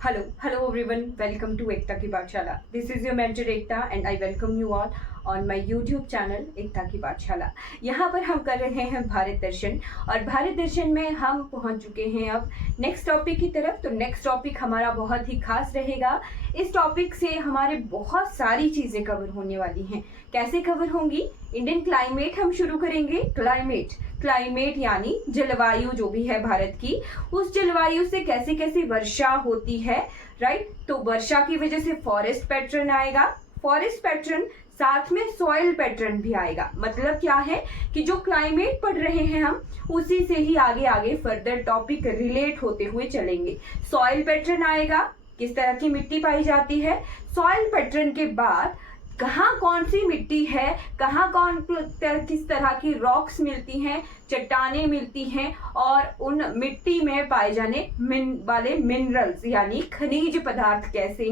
Hello everyone. Welcome to Ekta की पाठशाला. This is your mentor Ekta and I welcome you all on my YouTube channel एकता की पाठशाला. यहाँ पर हम कर रहे हैं भारत दर्शन और भारत दर्शन में हम पहुँच चुके हैं अब नेक्स्ट टॉपिक की तरफ. तो नेक्स्ट टॉपिक हमारा बहुत ही खास रहेगा. इस टॉपिक से हमारे बहुत सारी चीज़ें कवर होने वाली हैं. कैसे कवर होंगी? इंडियन क्लाइमेट हम शुरू करेंगे. क्लाइमेट यानी जलवायु जो भी है भारत की, उस जलवायु से कैसे कैसे वर्षा होती है, राइट. तो वर्षा की वजह से फॉरेस्ट पैटर्न आएगा. फॉरेस्ट पैटर्न साथ में सॉइल पैटर्न भी आएगा. मतलब क्या है कि जो क्लाइमेट पढ़ रहे हैं हम, उसी से ही आगे आगे फर्दर टॉपिक रिलेट होते हुए चलेंगे. सॉइल पैटर्न आएगा, किस तरह की मिट्टी पाई जाती है. सॉइल पैटर्न के बाद कहाँ कौन सी मिट्टी है, कहाँ किस तरह की रॉक्स मिलती हैं, चट्टानें मिलती हैं, और उन मिट्टी में पाए जाने वाले मिनरल्स यानी खनिज पदार्थ कैसे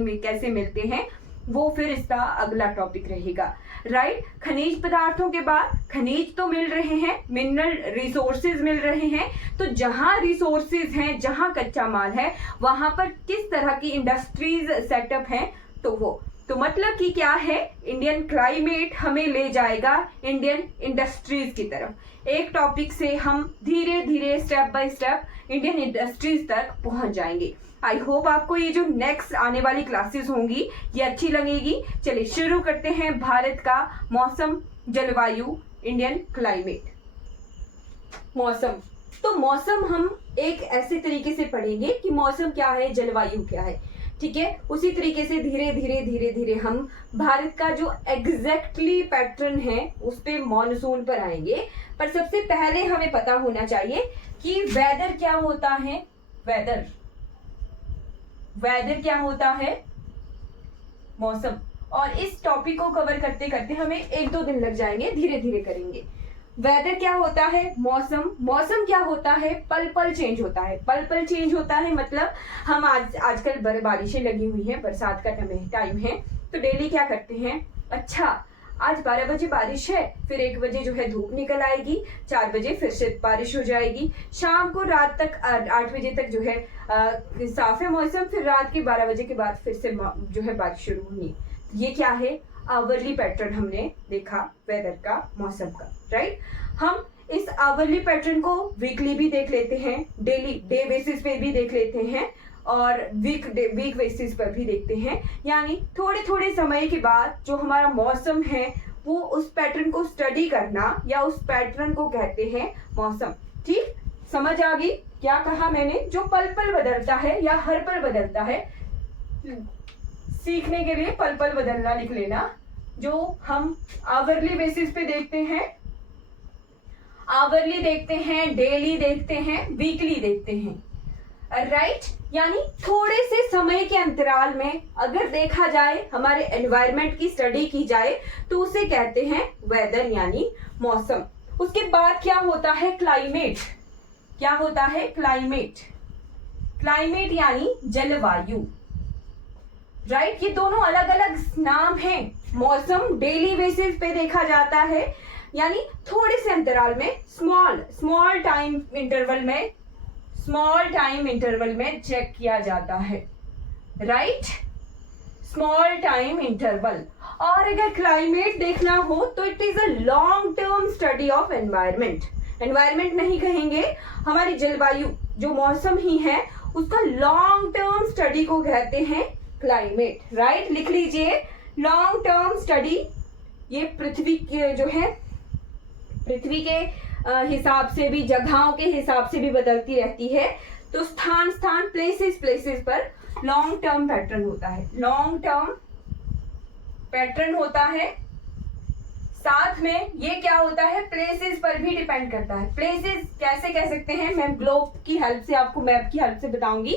मिलते हैं, वो फिर इसका अगला टॉपिक रहेगा, राइट. खनिज पदार्थों के बाद खनिज तो मिल रहे हैं, मिनरल रिसोर्सेज मिल रहे हैं. तो जहां रिसोर्सेज हैं, जहां कच्चा माल है, वहां पर किस तरह की इंडस्ट्रीज सेटअप हैं, तो मतलब कि क्या है, इंडियन क्लाइमेट हमें ले जाएगा इंडियन इंडस्ट्रीज की तरफ. एक टॉपिक से हम धीरे धीरे step by step Indian industries तक पहुंच जाएंगे. आई होप आपको ये जो नेक्स्ट आने वाली क्लासेस होंगी ये अच्छी लगेगी. चलिए शुरू करते हैं. भारत का मौसम, जलवायु, इंडियन क्लाइमेट. मौसम. तो मौसम हम एक ऐसे तरीके से पढ़ेंगे कि मौसम क्या है, जलवायु क्या है, ठीक है. उसी तरीके से धीरे धीरे हम भारत का जो एग्जैक्टली पैटर्न है उस पे मॉनसून पर आएंगे. पर सबसे पहले हमें पता होना चाहिए कि वेदर क्या होता है. वेदर क्या होता है, मौसम. और इस टॉपिक को कवर करते करते हमें 1-2 दिन लग जाएंगे, धीरे धीरे करेंगे. वेदर क्या होता है, मौसम क्या होता है, पल चेंज होता है. पल चेंज होता है मतलब हम आजकल बारिशें लगी हुई हैं, बरसात का टाइम है, तो डेली क्या करते हैं, अच्छा आज 12 बजे बारिश है, फिर 1 बजे जो है धूप निकल आएगी, 4 बजे फिर से बारिश हो जाएगी, शाम को रात तक 8 बजे तक जो है साफ है मौसम, फिर रात के 12 बजे के बाद फिर से जो है बारिश शुरू होगी. ये क्या है, आवरली पैटर्न हमने देखा वेदर का, मौसम का, राइट. हम इस आवरली पैटर्न को वीकली भी देख लेते हैं, डे बेसिस पे भी देख लेते हैं, और वीक बेसिस पर भी देखते हैं. यानी थोड़े समय के बाद जो हमारा मौसम है वो उस पैटर्न को स्टडी करना, या उस पैटर्न को कहते हैं मौसम. ठीक, समझ आ गई क्या कहा मैंने. जो पल बदलता है या हर पल बदलता है, सीखने के लिए पल बदलना लिख लेना. जो हम आवरली बेसिस पे देखते हैं, आवरली देखते हैं, डेली देखते हैं, वीकली देखते हैं, राइट. यानी थोड़े से समय के अंतराल में अगर देखा जाए, हमारे एनवायरनमेंट की स्टडी की जाए, तो उसे कहते हैं वेदर यानी मौसम. उसके बाद क्या होता है, क्लाइमेट. क्या होता है, क्लाइमेट यानी जलवायु, राइट. ये दोनों अलग अलग नाम हैं. मौसम डेली बेसिस पे देखा जाता है, यानी थोड़े से अंतराल में, स्मॉल टाइम इंटरवल में चेक किया जाता है, राइट. Small time interval. और अगर क्लाइमेट देखना हो तो it is a long term study of environment नहीं कहेंगे, हमारी जलवायु जो मौसम ही है उसका लॉन्ग टर्म स्टडी को कहते हैं क्लाइमेट, राइट. लिख लीजिए, लॉन्ग टर्म स्टडी. ये पृथ्वी के जो है, पृथ्वी के हिसाब से भी, जगहों के हिसाब से भी बदलती रहती है. तो स्थान प्लेसेस पर लॉन्ग टर्म पैटर्न होता है. साथ में ये क्या होता है, प्लेसेस पर भी डिपेंड करता है. प्लेसेस कैसे कह सकते हैं, मैं ग्लोब की हेल्प से, आपको मैप की हेल्प से बताऊंगी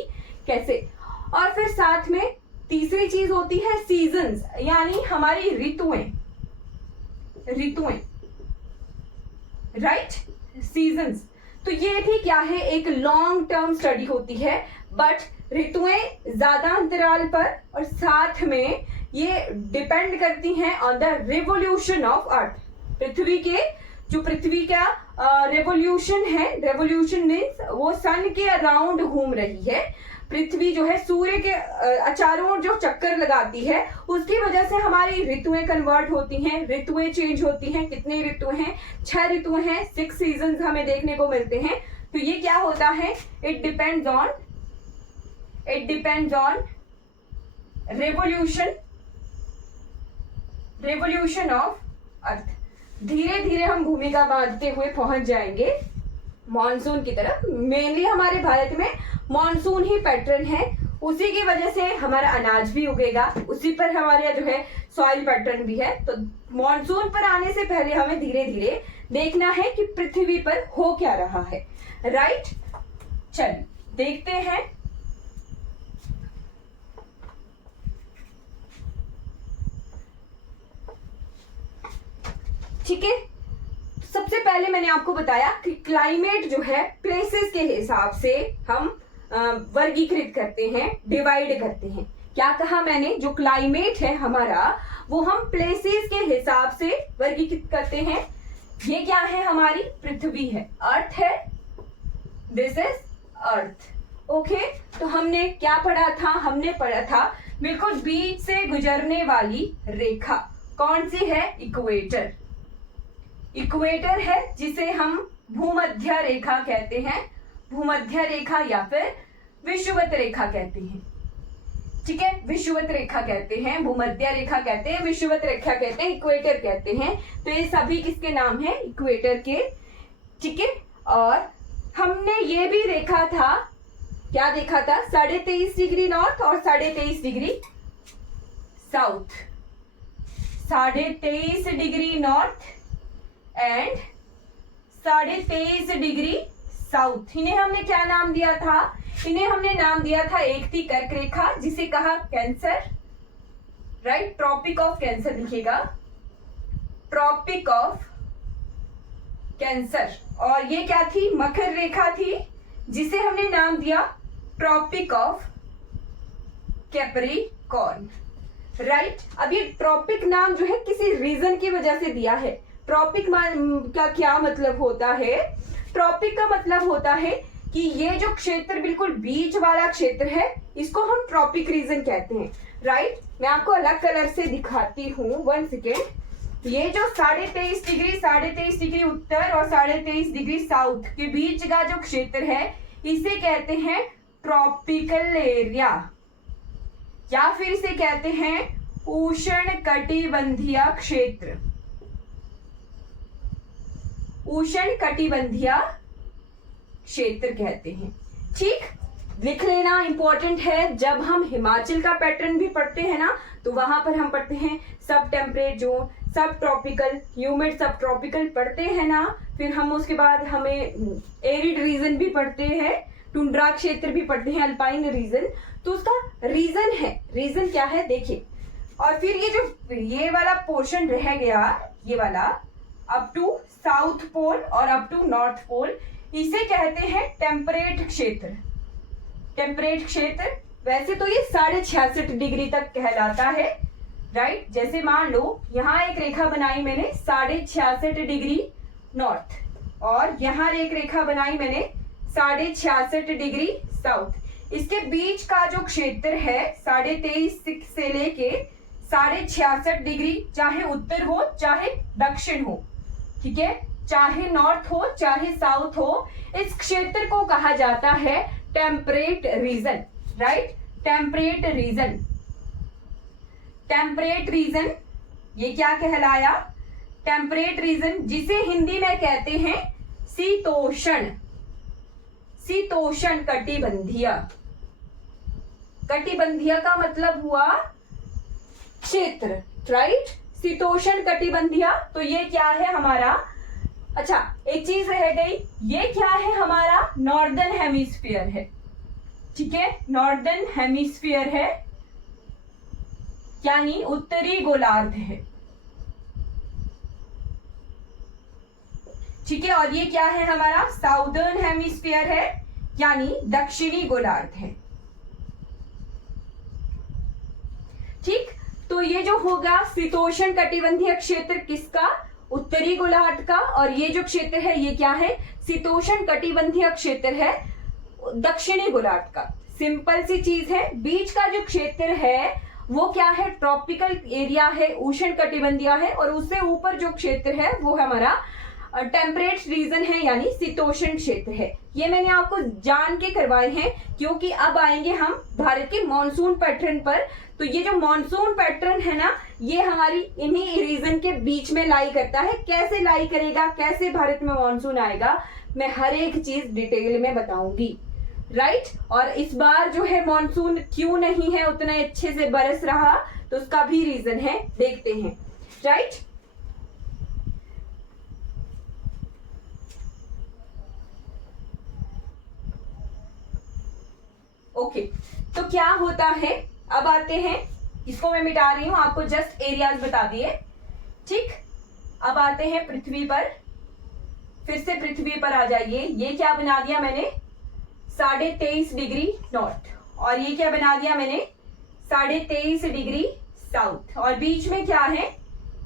कैसे. और फिर साथ में तीसरी चीज होती है सीजन्स, यानी हमारी ऋतुएं, राइट. सीजन्स. तो ये भी क्या है, एक लॉन्ग टर्म स्टडी होती है. बट ऋतुएं ज्यादा अंतराल पर, और साथ में ये डिपेंड करती हैं on the revolution of earth. पृथ्वी का रेवोल्यूशन है, रेवोल्यूशन मीन्स वो सन के अराउंड घूम रही है. पृथ्वी जो है सूर्य के चारों ओर जो चक्कर लगाती है, उसकी वजह से हमारी ऋतुएं कन्वर्ट होती हैं, ऋतुएं चेंज होती हैं। कितनी ऋतुएं हैं? 6 ऋतुएं हैं, 6 सीजन्स हमें देखने को मिलते हैं। तो ये क्या होता है? It depends on revolution of earth. धीरे धीरे हम भूमिका बांधते हुए पहुंच जाएंगे मॉनसून की तरफ। मेनली हमारे भारत में मॉनसून ही पैटर्न है, उसी की वजह से हमारा अनाज भी उगेगा, उसी पर हमारा जो है सॉइल पैटर्न भी है। तो मॉनसून पर आने से पहले हमें धीरे धीरे देखना है कि पृथ्वी पर हो क्या रहा है। राइट, चलिए देखते हैं। ठीक है, सबसे पहले मैंने आपको बताया कि क्लाइमेट जो है प्लेसेस के हिसाब से हम वर्गीकृत करते हैं, डिवाइड करते हैं। क्या कहा मैंने? जो क्लाइमेट है हमारा वो हम प्लेसेस के हिसाब से वर्गीकृत करते हैं। ये क्या है? हमारी पृथ्वी है, अर्थ है, दिस इज अर्थ। ओके, तो हमने क्या पढ़ा था? हमने पढ़ा था बिल्कुल बीच से गुजरने वाली रेखा कौन सी है? इक्वेटर। इक्वेटर है जिसे हम भूमध्य रेखा कहते हैं, भूमध्य रेखा या फिर विषुवत रेखा कहते हैं। ठीक है, विषुवत रेखा कहते हैं, भूमध्य रेखा कहते हैं, विषुवत रेखा कहते हैं, इक्वेटर कहते हैं। तो ये सभी किसके नाम है? इक्वेटर के। ठीक है, और हमने ये भी देखा था, क्या देखा था? 23.5 डिग्री नॉर्थ और 23.5 degree south. 23.5 degree north and 23.5 degree south. इन्हें हमने क्या नाम दिया था? इन्हें हमने नाम दिया था, एक थी कर्क रेखा जिसे कहा Cancer. Right, Tropic of Cancer लिखिएगा, ट्रॉपिक ऑफ कैंसर। और ये क्या थी? मकर रेखा थी जिसे हमने नाम दिया ट्रॉपिक ऑफ कैप्रिकॉर्न। राइट, अब ये ट्रॉपिक नाम जो है किसी रीजन की वजह से दिया है। ट्रॉपिक का क्या मतलब होता है? ट्रॉपिक का मतलब होता है कि ये जो क्षेत्र बिल्कुल बीच वाला क्षेत्र है, इसको हम ट्रॉपिक रीजन कहते हैं। राइट, मैं आपको अलग कलर से दिखाती हूँ, 1 सेकेंड। ये जो 23.5 डिग्री उत्तर और 23.5 डिग्री साउथ के बीच का जो क्षेत्र है, इसे कहते हैं ट्रॉपिकल एरिया, या फिर इसे कहते हैं उष्णकटिबंधीय क्षेत्र। उष्णकटिबंधीय क्षेत्र कहते हैं। ठीक, लिख लेना इंपॉर्टेंट है। जब हम हिमाचल का पैटर्न भी पढ़ते हैं ना, तो वहां पर हम पढ़ते हैं सब टेम्परेट जोन, सब ट्रॉपिकल, ह्यूमिड सब ट्रॉपिकल पढ़ते हैं ना। फिर हम उसके बाद हमें एरिड रीजन भी पढ़ते हैं, टुंड्रा क्षेत्र भी पढ़ते हैं, अल्पाइन रीजन। तो उसका रीजन है, रीजन क्या है देखिए। और फिर ये जो ये वाला पोर्शन रह गया, ये वाला अप टू साउथ पोल और अप टू नॉर्थ पोल, इसे कहते हैं टेम्परेट क्षेत्र। टेम्परेट क्षेत्र वैसे तो ये 66.5 डिग्री तक कहलाता है। राइट, जैसे मान लो यहाँ एक रेखा बनाई मैंने 66.5 डिग्री नॉर्थ, और यहाँ एक रेखा बनाई मैंने 66.5 डिग्री साउथ। इसके बीच का जो क्षेत्र है 23.5 से लेके 66.5 डिग्री, चाहे उत्तर हो चाहे दक्षिण हो, ठीक है, चाहे नॉर्थ हो चाहे साउथ हो, इस क्षेत्र को कहा जाता है temperate region. Right, temperate region. Temperate region ये क्या कहलाया? टेम्परेट रीजन, जिसे हिंदी में कहते हैं शीतोष्ण। शीतोष्ण कटिबंधीय। कटिबंधीय का मतलब हुआ क्षेत्र। राइट, शीतोष्ण कटिबंधीय। तो ये क्या है हमारा? अच्छा, एक चीज रह गई, ये क्या है हमारा? नॉर्दर्न हेमिस्फीयर है। ठीक है, नॉर्दर्न हेमिस्फीयर है, यानी उत्तरी गोलार्ध है। ठीक है, और ये क्या है हमारा? साउदर्न हेमिस्फीयर है, यानी दक्षिणी गोलार्ध है। ठीक, तो ये जो होगा शीतोष्ण कटिबंधीय क्षेत्र किसका? उत्तरी गोलार्ध का। और ये जो क्षेत्र है ये क्या है? शीतोष्ण कटिबंधीय क्षेत्र है दक्षिणी गोलार्ध का। सिंपल सी चीज है, बीच का जो क्षेत्र है वो क्या है, ट्रॉपिकल एरिया है, उष्ण कटिबंधीय है, और उससे ऊपर जो क्षेत्र है वो हमारा टेम्परेट रीजन है, यानी शीतोष्ण क्षेत्र है। ये मैंने आपको जान के करवाए हैं, क्योंकि अब आएंगे हम भारत के मॉनसून पैटर्न पर। तो ये जो मॉनसून पैटर्न है ना, ये हमारी इन्हीं रीजन के बीच में लाई करता है। कैसे लाई करेगा, कैसे भारत में मॉनसून आएगा, मैं हर एक चीज डिटेल में बताऊंगी, राइट। और इस बार जो है मॉनसून क्यों नहीं है उतना अच्छे से बरस रहा, तो उसका भी रीजन है, देखते हैं, राइट। ओके, तो क्या होता है, अब आते हैं, इसको मैं मिटा रही हूं, आपको जस्ट एरियाज बता दिए, ठीक। अब आते हैं पृथ्वी पर, फिर से पृथ्वी पर आ जाइए। ये क्या बना दिया मैंने, 23.5 डिग्री नॉर्थ, और ये क्या बना दिया मैंने, 23.5 डिग्री साउथ, और बीच में क्या है,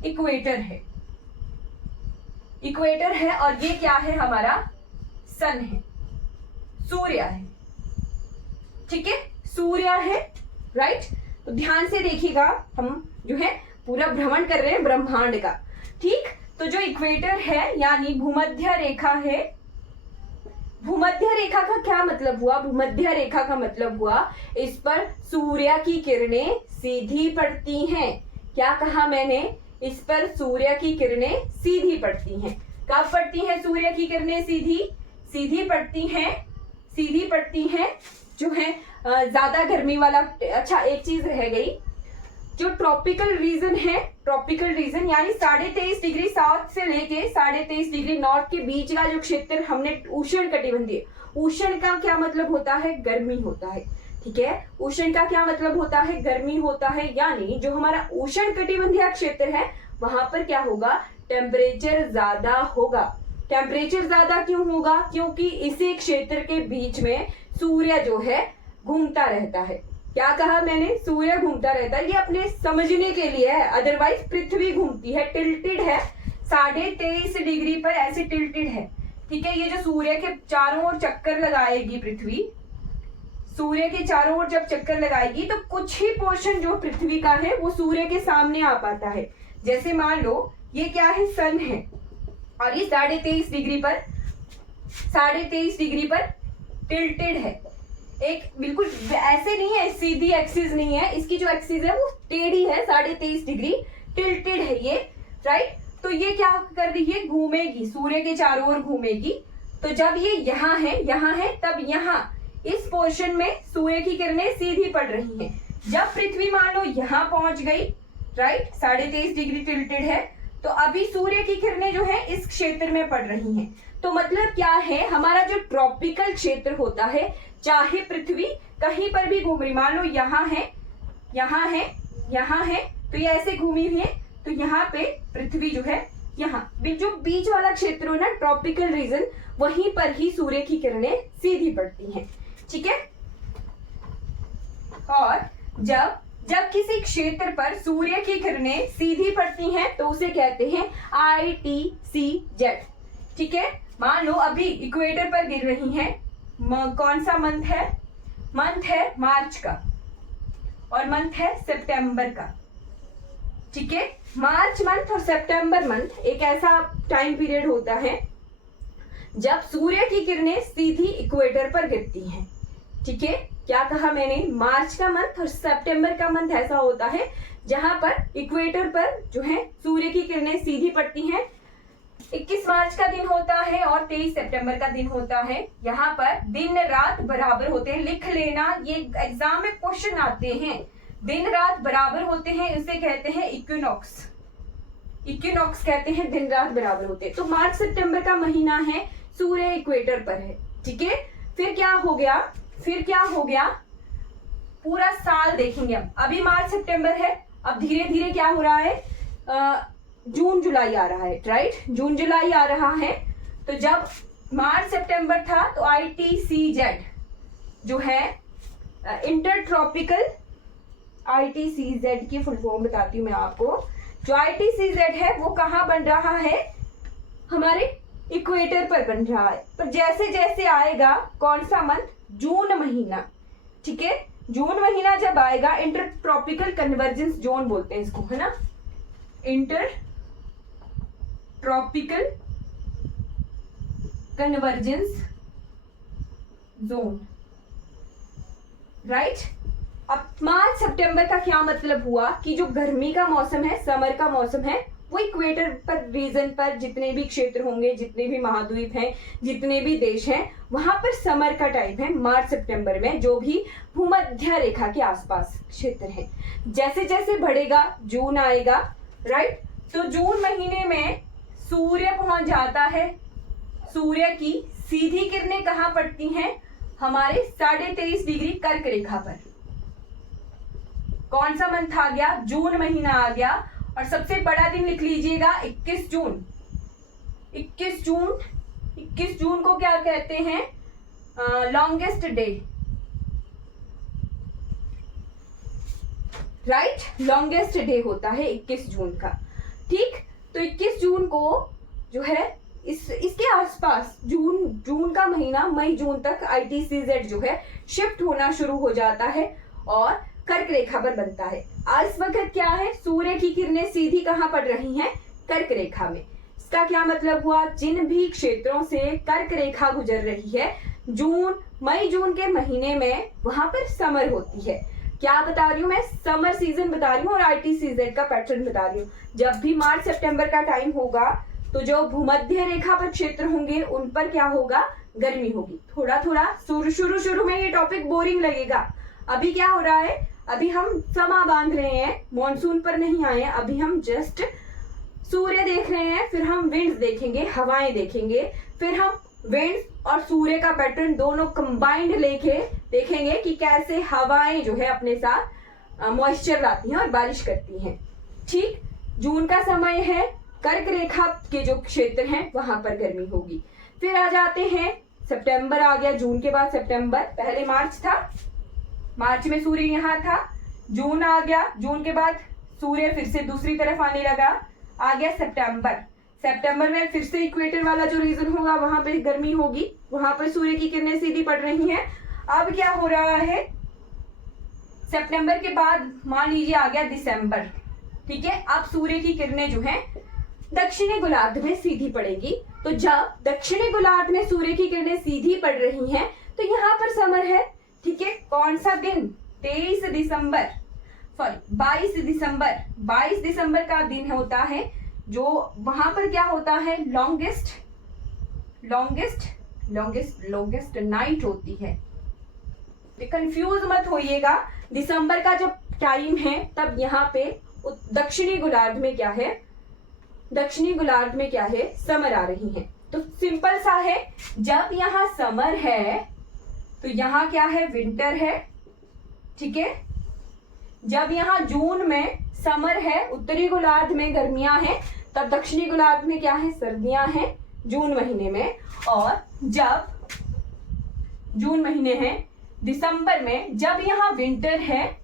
इक्वेटर है, इक्वेटर है, और ये क्या है, हमारा सन है, सूर्य है, ठीक है, सूर्य है, राइट। तो ध्यान से देखिएगा, हम जो है पूरा भ्रमण कर रहे हैं ब्रह्मांड का, ठीक। तो जो इक्वेटर है यानी भूमध्य रेखा है, भूमध्य रेखा का क्या मतलब हुआ, भूमध्य रेखा का मतलब हुआ इस पर सूर्य की किरणें सीधी पड़ती हैं। क्या कहा मैंने, इस पर सूर्य की किरणें सीधी पड़ती हैं। कब पड़ती हैं सूर्य की किरणें सीधी, सीधी पड़ती हैं, सीधी पड़ती हैं जो है ज्यादा गर्मी वाला। अच्छा, एक चीज रह गई, जो ट्रॉपिकल रीजन है, ट्रॉपिकल रीजन यानी 23.5 डिग्री साउथ से लेके 23.5 डिग्री नॉर्थ के बीच का जो क्षेत्र हमने उष्ण कटिबंधीय, उष्ण का क्या मतलब होता है, गर्मी होता है, ठीक है। उष्ण का क्या मतलब होता है, गर्मी होता है, यानी जो हमारा उष्ण कटिबंधीय क्षेत्र है वहां पर क्या होगा, टेम्परेचर ज्यादा होगा। टेम्परेचर ज्यादा क्यों होगा, क्योंकि इसी क्षेत्र के बीच में सूर्य जो है घूमता रहता है। क्या कहा मैंने, सूर्य घूमता रहता है, ये अपने समझने के लिए है, अदरवाइज पृथ्वी घूमती है, टिल्टेड है, 23.5 डिग्री पर ऐसे टिल्टेड है, ठीक है। ये जो सूर्य के चारों ओर चक्कर लगाएगी पृथ्वी, सूर्य के चारों ओर जब चक्कर लगाएगी तो कुछ ही पोर्शन जो पृथ्वी का है वो सूर्य के सामने आ पाता है। जैसे मान लो ये क्या है, सन है, और ये 23.5 डिग्री पर, 23.5 डिग्री पर टिल्टेड है, एक बिल्कुल ऐसे नहीं है, सीधी एक्सिस नहीं है, इसकी जो एक्सिस है वो टेढ़ी है, 23.5 डिग्री टिल्टेड है ये, राइट। तो ये क्या कर रही है, घूमेगी, सूर्य के चारों ओर घूमेगी। तो जब ये यहाँ है, तब यहाँ इस पोर्शन में सूर्य की किरणें सीधी पड़ रही हैं। जब पृथ्वी मान लो यहाँ पहुंच गई, राइट, 23.5 डिग्री टिल्टेड है, तो अभी सूर्य की किरणें जो है इस क्षेत्र में पड़ रही हैं। तो मतलब क्या है, हमारा जो ट्रॉपिकल क्षेत्र होता है, चाहे पृथ्वी कहीं पर भी घूम रही, मान लो यहाँ है, यहाँ है, यहाँ है, तो ये ऐसे घूमी हुई है, तो यहाँ पे पृथ्वी जो है, यहाँ जो बीच वाला क्षेत्र हो ना, ट्रॉपिकल रीजन, वहीं पर ही सूर्य की किरणें सीधी पड़ती हैं, ठीक है। और जब किसी क्षेत्र पर सूर्य की किरणें सीधी पड़ती हैं तो उसे कहते हैं ITCZ, ठीक है। मान लो अभी इक्वेटर पर गिर रही हैं, कौन सा मंथ है, मंथ है मार्च का, और मंथ है सितंबर का, ठीक है। मार्च मंथ और सितंबर मंथ एक ऐसा टाइम पीरियड होता है जब सूर्य की किरणें सीधी इक्वेटर पर गिरती हैं, ठीक है। क्या कहा मैंने, मार्च का मंथ और सितंबर का मंथ ऐसा होता है जहां पर इक्वेटर पर जो है सूर्य की किरणें सीधी पड़ती हैं। 21 मार्च का दिन होता है और 23 सितंबर का दिन होता है। यहाँ पर दिन रात बराबर होते हैं, लिख लेना, ये एग्जाम में क्वेश्चन आते हैं, दिन रात बराबर होते हैं, इसे कहते हैं इक्विनॉक्स, इक्विनॉक्स कहते हैं, दिन रात बराबर होते हैं। तो मार्च सितंबर का महीना है, सूर्य इक्वेटर पर है, ठीक है। फिर क्या हो गया, पूरा साल देखेंगे हम। अभी मार्च सितंबर है, अब धीरे धीरे क्या हो रहा है, जून जुलाई आ रहा है, राइट, जून जुलाई आ रहा है। तो जब मार्च सितंबर था तो ITCZ जो है इंटर ट्रॉपिकल, ITCZ की फुल फॉर्म बताती हूँ मैं आपको। जो ITCZ है वो कहाँ बन रहा है, हमारे इक्वेटर पर बन रहा है। पर जैसे जैसे आएगा कौन सा मंथ, जून महीना, ठीक है, जून महीना जब आएगा, इंटर ट्रॉपिकल कन्वर्जेंस जोन बोलते हैं इसको, है ना, inter tropical convergence zone, right. अब मार्च सितंबर का क्या मतलब हुआ कि जो गर्मी का मौसम है, समर का मौसम है, वो इक्वेटर पर रीजन पर जितने भी क्षेत्र होंगे, जितने भी महाद्वीप हैं, जितने भी देश हैं, वहां पर समर का टाइम है मार्च सितंबर में, जो भी भूमध्य रेखा के आसपास क्षेत्र है। जैसे जैसे बढ़ेगा जून आएगा, राइट, तो जून महीने में सूर्य पहुंच जाता है। सूर्य की सीधी किरणें कहां पड़ती हैं? हमारे 23.5 डिग्री कर्क रेखा पर। कौन सा मंथ आ गया? जून महीना आ गया। और सबसे बड़ा दिन लिख लीजिएगा 21 जून। 21 जून, 21 जून को क्या कहते हैं? Longest day, right, longest day होता है 21 जून का। ठीक, तो 21 जून को जो है इसके आसपास जून का महीना मई जून तक ITCZ जो है शिफ्ट होना शुरू हो जाता है और कर्क रेखा पर बनता है। आज इस वक्त क्या है? सूर्य की किरणें सीधी कहां पड़ रही हैं? कर्क रेखा में। इसका क्या मतलब हुआ? जिन भी क्षेत्रों से कर्क रेखा गुजर रही है, मई जून के महीने में वहां पर समर होती है। क्या बता रही हूँ मैं? समर सीजन बता रही हूँ और ITCZ का पैटर्न बता रही हूँ। जब भी मार्च सितंबर का टाइम होगा तो जो भूमध्य रेखा पर क्षेत्र होंगे उन पर क्या होगा? गर्मी होगी। थोड़ा थोड़ा शुरू में ये टॉपिक बोरिंग लगेगा। अभी क्या हो रहा है? अभी हम समा बांध रहे हैं, मॉनसून पर नहीं आए हैं। अभी हम जस्ट सूर्य देख रहे हैं, फिर हम विंड्स देखेंगे, हवाएं देखेंगे, फिर हम विंड्स और सूर्य का पैटर्न दोनों कंबाइंड लेके देखेंगे कि कैसे हवाएं जो है अपने साथ मॉइस्चर लाती हैं और बारिश करती हैं। ठीक, जून का समय है, कर्क रेखा के जो क्षेत्र हैं वहां पर गर्मी होगी। फिर आ जाते हैं, सितंबर आ गया, जून के बाद सितंबर, पहले मार्च था, मार्च में सूर्य यहाँ था, जून आ गया, जून के बाद सूर्य फिर से दूसरी तरफ आने लगा, आ गया सितंबर। सितंबर में फिर से इक्वेटर वाला जो रीजन होगा वहां पे गर्मी होगी, वहां पर सूर्य की किरणें सीधी पड़ रही हैं। अब क्या हो रहा है? सितंबर के बाद मान लीजिए आ गया दिसंबर। ठीक है, अब सूर्य की किरणें जो है दक्षिणी गोलार्ध में सीधी पड़ेगी। तो जब दक्षिणी गोलार्ध में सूर्य की किरणें सीधी पड़ रही हैं तो यहाँ पर समर है। ठीक है, कौन सा दिन? 22 दिसंबर का दिन होता है, जो वहां पर क्या होता है? लॉन्गेस्ट नाइट होती है। कंफ्यूज मत होइएगा, दिसंबर का जब टाइम है तब यहाँ पे दक्षिणी गोलार्ध में क्या है? समर आ रही है। तो सिंपल सा है, जब यहाँ समर है तो यहाँ क्या है? विंटर है। ठीक है, जब यहाँ जून में समर है, उत्तरी गोलार्ध में गर्मियां हैं, तब दक्षिणी गोलार्ध में क्या है? सर्दियां हैं जून महीने में। और जब जून महीने है, दिसंबर में जब यहाँ विंटर है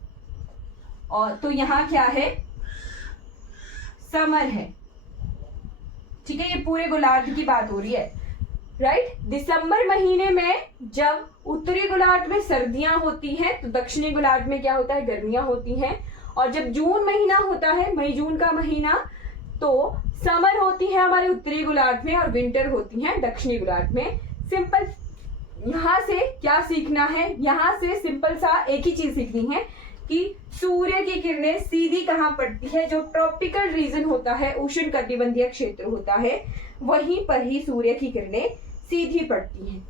और तो यहाँ क्या है? समर है। ठीक है, ये पूरे गोलार्ध की बात हो रही है, राइट। दिसंबर महीने में जब उत्तरी गोलार्ध में सर्दियां होती हैं तो दक्षिणी गोलार्ध में क्या होता है? गर्मियां होती हैं। और जब जून महीना होता है, मई जून का महीना, तो समर होती है हमारे उत्तरी गोलार्ध में और विंटर होती है दक्षिणी गोलार्ध में। सिंपल, यहाँ से क्या सीखना है? यहाँ से सिंपल सा एक ही चीज सीखनी है कि सूर्य की किरणें सीधी कहाँ पड़ती है? जो ट्रॉपिकल रीजन होता है, उष्ण कटिबंधीय क्षेत्र होता है, वहीं पर ही सूर्य की किरणें सीधी पड़ती हैं।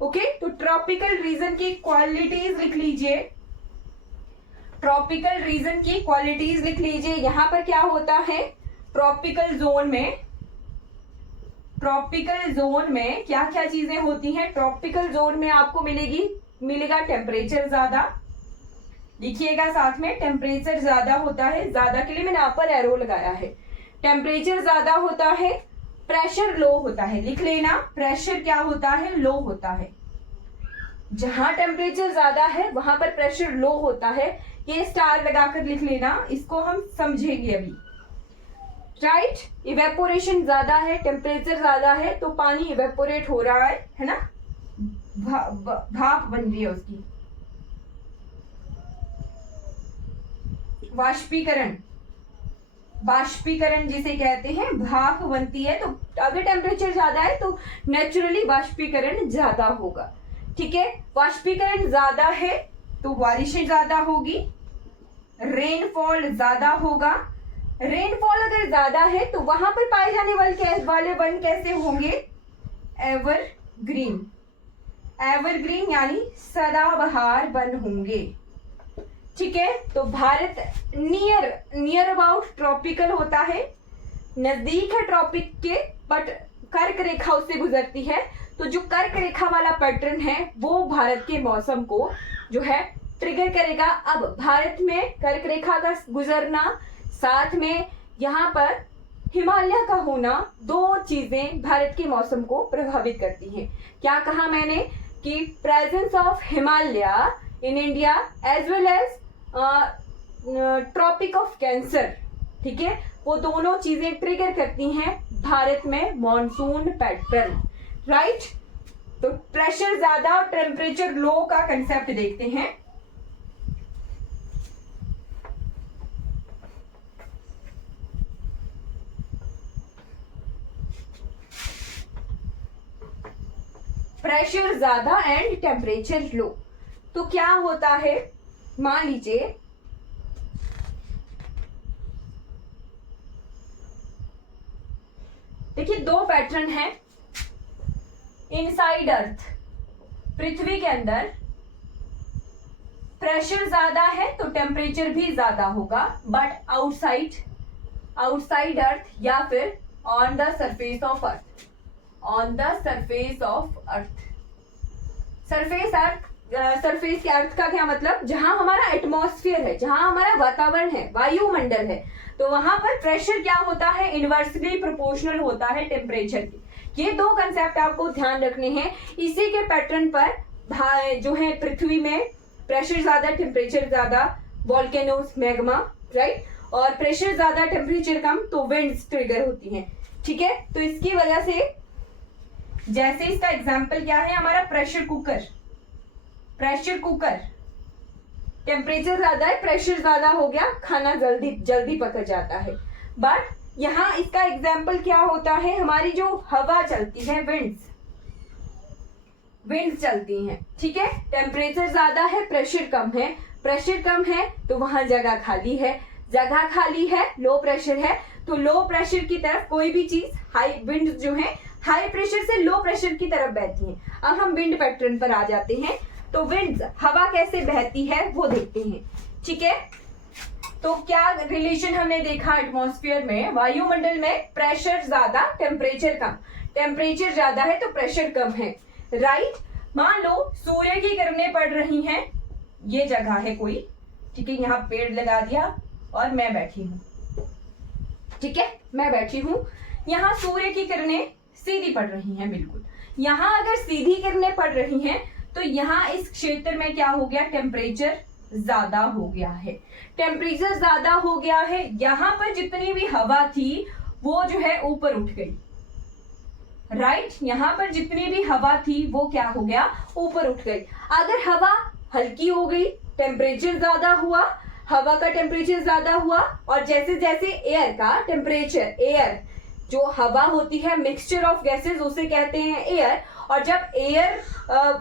ओके, तो ट्रॉपिकल रीजन की क्वालिटीज लिख लीजिए। ट्रॉपिकल रीजन की क्वालिटीज लिख लीजिए। यहां पर क्या होता है? ट्रॉपिकल जोन में क्या क्या चीजें होती हैं? ट्रॉपिकल जोन में आपको मिलेगा टेम्परेचर ज्यादा। लिखिएगा साथ में, टेम्परेचर ज्यादा होता है, ज्यादा के लिए मैंने यहाँ पर एरो लगाया है। टेम्परेचर ज्यादा होता है, प्रेशर लो होता है। लिख लेना, प्रेशर क्या होता है? लो होता है। जहां टेम्परेचर ज्यादा है वहां पर प्रेशर लो होता है। ये स्टार लगाकर लिख लेना, इसको हम समझेंगे अभी, राइट। इवेपोरेशन ज्यादा है, टेम्परेचर ज्यादा है तो पानी इवेपोरेट हो रहा है ना, भाप बन रही है उसकी। वाष्पीकरण, वाष्पीकरण जिसे कहते हैं, भाप बनती है। तो अगर टेम्परेचर ज्यादा है तो नेचुरली वाष्पीकरण ज्यादा होगा। ठीक है, वाष्पीकरण ज्यादा है तो बारिशें ज्यादा होगी, रेनफॉल ज्यादा होगा। रेनफॉल अगर ज्यादा है तो वहां पर पाए जाने वाले वन कैसे होंगे? एवरग्रीन, एवरग्रीन यानी सदाबहार वन होंगे। ठीक है, तो भारत नियर अबाउट ट्रॉपिकल होता है, नजदीक है ट्रॉपिक के, बट कर्क रेखा उससे गुजरती है। तो जो कर्क रेखा वाला पैटर्न है वो भारत के मौसम को जो है ट्रिगर करेगा। अब भारत में कर्क रेखा का गुजरना, साथ में यहाँ पर हिमालय का होना, दो चीजें भारत के मौसम को प्रभावित करती हैं। क्या कहा मैंने कि presence of Himalaya in India as well as Tropic of Cancer, ठीक है, वो दोनों चीजें ट्रिगर करती हैं भारत में मॉनसून पैटर्न, राइट। तो प्रेशर ज्यादा और टेम्परेचर लो का कंसेप्ट देखते हैं। प्रेशर ज्यादा एंड टेम्परेचर लो, तो क्या होता है? मान लीजिए देखिए दो पैटर्न है। इनसाइड अर्थ, पृथ्वी के अंदर प्रेशर ज्यादा है तो टेम्परेचर भी ज्यादा होगा, बट आउटसाइड अर्थ या फिर on the surface of earth, on the surface of earth, surface के अर्थ का क्या मतलब? जहां हमारा एटमॉस्फेयर है, जहां हमारा वातावरण है, वायुमंडल है, तो वहां पर प्रेशर क्या होता है? इनवर्सली प्रोपोर्शनल होता है टेम्परेचर की। ये दो कंसेप्ट आपको ध्यान रखने हैं। इसी के पैटर्न पर जो है पृथ्वी में प्रेशर ज्यादा टेम्परेचर ज्यादा, वॉल्केनोस, मैग्मा, राइट, और प्रेशर ज्यादा टेम्परेचर कम तो विंड्स ट्रिगर होती हैं। ठीक है, तो इसकी वजह से जैसे इसका एग्जाम्पल क्या है? हमारा pressure cooker, pressure cooker temperature ज्यादा है, प्रेशर ज्यादा हो गया, खाना जल्दी पक जाता है। बट यहाँ इसका एग्जाम्पल क्या होता है? हमारी जो हवा चलती है, विंड्स चलती हैं, ठीक है। टेम्परेचर ज्यादा है, प्रेशर कम है, प्रेशर कम है तो वहां जगह खाली है, जगह खाली है, लो प्रेशर है, तो लो प्रेशर की तरफ कोई भी चीज, हाई विंड जो है हाई प्रेशर से लो प्रेशर की तरफ बहती है। अब हम विंड पैटर्न पर आ जाते हैं। तो विंड्स, हवा कैसे बहती है वो देखते हैं। ठीक है, तो क्या रिलेशन हमने देखा एटमॉस्फेयर में, वायुमंडल में प्रेशर ज्यादा टेम्परेचर कम, टेम्परेचर ज्यादा है तो प्रेशर कम है, राइट। मान लो सूर्य की किरणें पड़ रही हैं, ये जगह है कोई, ठीक है, यहाँ पेड़ लगा दिया और मैं बैठी हूँ, ठीक है, मैं बैठी हूँ, यहाँ सूर्य की किरणें सीधी पड़ रही हैं, बिल्कुल। यहाँ अगर सीधी किरणें पड़ रही हैं तो यहाँ इस क्षेत्र में क्या हो गया? टेम्परेचर ज्यादा हो गया है, टेम्परेचर ज्यादा हो गया है। यहाँ पर जितनी भी हवा थी वो जो है ऊपर उठ गई, राइट, यहाँ पर जितनी भी हवा थी वो क्या हो गया? ऊपर उठ गई। अगर हवा हल्की हो गई, टेम्परेचर ज्यादा हुआ, हवा का टेम्परेचर ज्यादा हुआ, और जैसे जैसे एयर का टेम्परेचर, एयर जो हवा होती है मिक्सचर ऑफ गैसेस उसे कहते हैं एयर, और जब एयर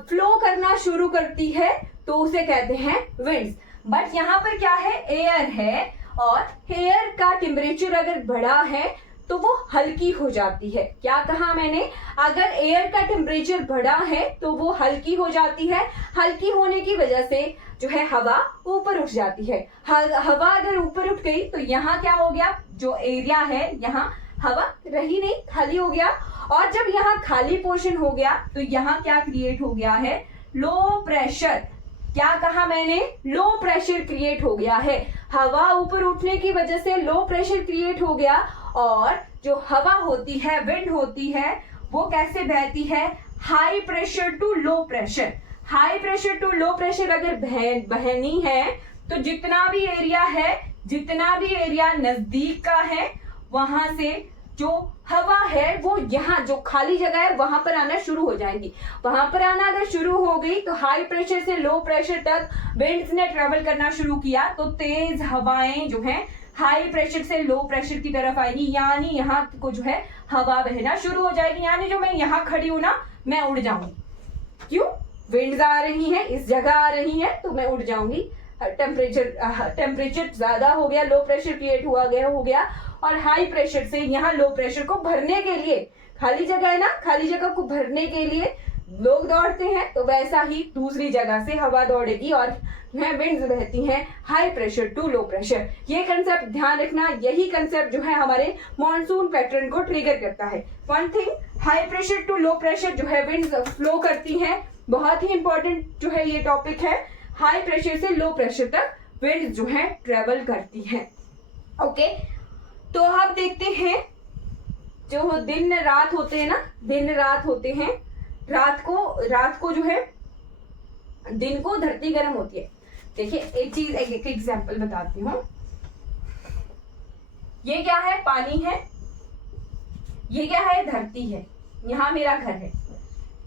फ्लो करना शुरू करती है तो उसे कहते हैं विंड्स। बट यहाँ पर क्या है? एयर है, और एयर का टेम्परेचर अगर बढ़ा है तो वो हल्की हो जाती है। क्या कहा मैंने? अगर एयर का टेम्परेचर बढ़ा है तो वो हल्की हो जाती है, हल्की होने की वजह से जो है हवा ऊपर उठ जाती है। हवा अगर ऊपर उठ गई तो यहाँ क्या हो गया? जो एरिया है यहाँ हवा रही नहीं, खाली हो गया, और जब यहाँ खाली पोर्शन हो गया तो यहाँ क्या क्रिएट हो गया है? Low pressure. क्या कहा मैंने? लो प्रेशर क्रिएट हो गया है। हवा ऊपर उठने की वजह से लो प्रेशर क्रिएट हो गया, और जो हवा होती है, विंड होती है, वो कैसे बहती है? High pressure to low pressure. High pressure to low pressure अगर बहनी है तो जितना भी एरिया है, जितना भी एरिया नजदीक का है, वहां से जो हवा है वो यहाँ जो खाली जगह है वहां पर आना शुरू हो जाएंगी। वहां पर आना अगर शुरू हो गई तो हाई प्रेशर से लो प्रेशर तक विंड्स ने ट्रेवल करना शुरू किया, तो तेज हवाएं जो है हाई प्रेशर से लो प्रेशर की तरफ आएगी, यानी यहाँ को जो है हवा बहना शुरू हो जाएगी। यानी जो मैं यहाँ खड़ी हूं ना, मैं उड़ जाऊंगी। क्यों? विंड्स आ रही है, इस जगह आ रही है, तो मैं उड़ जाऊंगी। टेम्परेचर ज्यादा हो गया, लो प्रेशर क्रिएट हो गया और हाई प्रेशर से यहाँ लो प्रेशर को भरने के लिए, खाली जगह है ना, खाली जगह को भरने के लिए लोग दौड़ते हैं, तो वैसा ही दूसरी जगह से हवा दौड़ेगी और विंड्स बहती हैं high pressure to low pressure. ये कंसेप्ट ध्यान रखना, यही कंसेप्ट जो है हमारे मॉनसून पैटर्न को ट्रिगर करता है। One thing, high pressure to low pressure जो है विंड्स फ्लो करती हैं, बहुत ही इंपॉर्टेंट जो है ये टॉपिक है। हाई प्रेशर से लो प्रेशर तक विंड्स जो है ट्रेवल करती हैं। ओके, तो अब देखते हैं जो दिन रात होते हैं ना, दिन रात होते हैं, रात को जो है दिन को धरती गर्म होती है। देखिए एक चीज, एक एग्जांपल बताती हूँ। ये क्या है? पानी है। ये क्या है? धरती है। यहाँ मेरा घर है।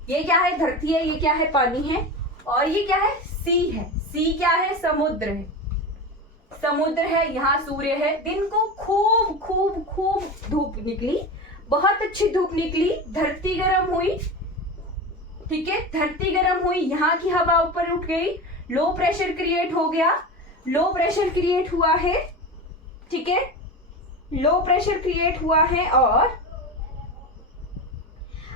ये क्या है? धरती है। ये क्या है? पानी है। और ये क्या है? सी है। सी क्या है? समुद्र है। समुद्र है, यहाँ सूर्य है। दिन को खूब खूब खूब धूप निकली, बहुत अच्छी धूप निकली, धरती गर्म हुई। ठीक है, धरती गर्म हुई, यहाँ की हवा ऊपर उठ गई, लो प्रेशर क्रिएट हो गया, लो प्रेशर क्रिएट हुआ है। ठीक है, लो प्रेशर क्रिएट हुआ है और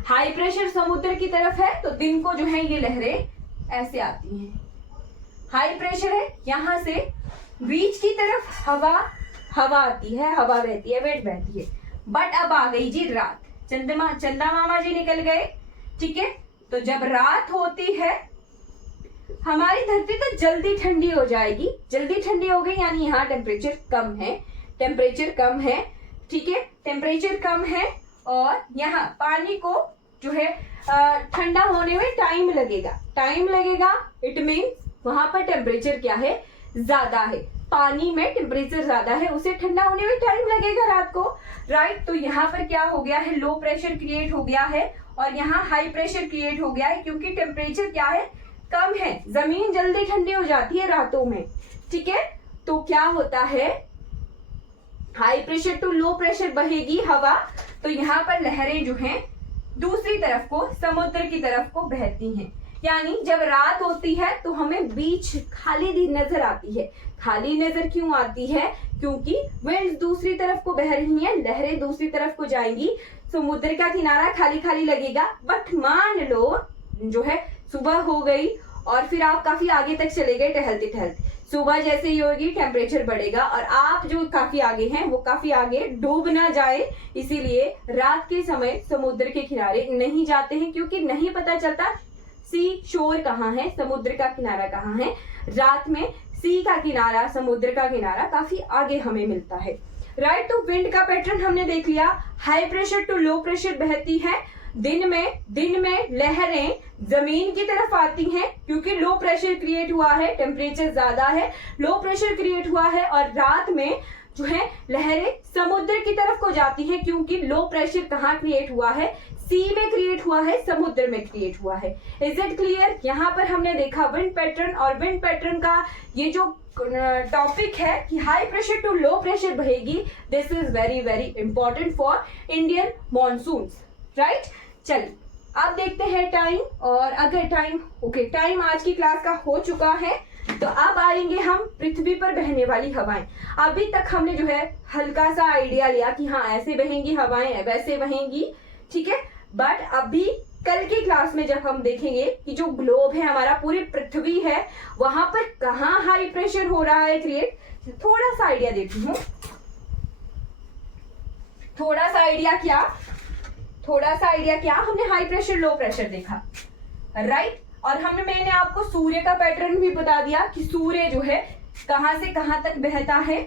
हाई प्रेशर समुद्र की तरफ है, तो दिन को जो है ये लहरें ऐसे आती हैं। हाई प्रेशर है, यहां से बीच की तरफ हवा आती है, हवा बहती है, वेट बहती है। बट अब आ गई जी रात, चंदा मामा जी निकल गए। ठीक है, तो जब रात होती है हमारी धरती तो जल्दी ठंडी हो जाएगी। जल्दी ठंडी हो गई यानी यहाँ टेम्परेचर कम है, टेम्परेचर कम है। ठीक है, टेम्परेचर कम है और यहाँ पानी को जो है ठंडा होने में टाइम लगेगा। इट मीन्स वहां पर टेम्परेचर क्या है? ज्यादा है। पानी में टेम्परेचर ज्यादा है, उसे ठंडा होने में टाइम लगेगा रात को, राइट। तो यहाँ पर क्या हो गया है? लो प्रेशर क्रिएट हो गया है और यहाँ हाई प्रेशर क्रिएट हो गया है, क्योंकि टेम्परेचर क्या है? कम है। जमीन जल्दी ठंडी हो जाती है रातों में। ठीक है, तो क्या होता है? High pressure to low pressure बहेगी हवा, तो यहाँ पर लहरें जो हैं दूसरी तरफ को, समुद्र की तरफ को बहती हैं। यानी जब रात होती है तो हमें बीच खाली नजर आती है। खाली नजर क्यों आती है? क्योंकि विंड्स दूसरी तरफ को बह रही हैं, लहरें दूसरी तरफ को जाएंगी, समुद्र का किनारा खाली खाली लगेगा। बट मान लो जो है सुबह हो गई और फिर आप काफी आगे तक चले गए टहलते टहलते। सुबह जैसे ही होगी टेम्परेचर बढ़ेगा और आप जो काफी आगे हैं वो काफी आगे डूब ना जाए, इसीलिए रात के समय समुद्र के किनारे नहीं जाते हैं, क्योंकि नहीं पता चलता सी शोर कहाँ है, समुद्र का किनारा कहाँ है। रात में सी का किनारा, समुद्र का किनारा काफी आगे हमें मिलता है, राइट। तो विंड का पैटर्न हमने देख लिया। High pressure to low pressure बहती है। दिन में लहरें जमीन की तरफ आती हैं, क्योंकि लो प्रेशर क्रिएट हुआ है, टेम्परेचर ज्यादा है, लो प्रेशर क्रिएट हुआ है। और रात में जो है लहरें समुद्र की तरफ को जाती हैं, क्योंकि लो प्रेशर कहाँ क्रिएट हुआ है? सी में क्रिएट हुआ है, समुद्र में क्रिएट हुआ है। Is it clear? यहाँ पर हमने देखा विंड पैटर्न, और विंड पैटर्न का ये जो टॉपिक है कि high pressure to low pressure बहेगी, this is very very important for Indian monsoons, right. चलिए अब देखते हैं टाइम, और अगर टाइम आज की क्लास का हो चुका है, तो अब आएंगे हम पृथ्वी पर बहने वाली हवाएं। अभी तक हमने जो है हल्का सा आइडिया लिया कि हाँ ऐसे बहेंगी हवाएं, वैसे बहेंगी, ठीक है। बट अभी कल की क्लास में जब हम देखेंगे कि जो ग्लोब है हमारा, पूरी पृथ्वी है, वहां पर कहाँ हाई प्रेशर हो रहा है क्रिएट, थोड़ा सा आइडिया देती हूँ। थोड़ा सा आइडिया क्या, हमने हाई प्रेशर लो प्रेशर देखा, राइट। और मैंने आपको सूर्य का पैटर्न भी बता दिया कि सूर्य जो है कहां से कहां तक बहता है।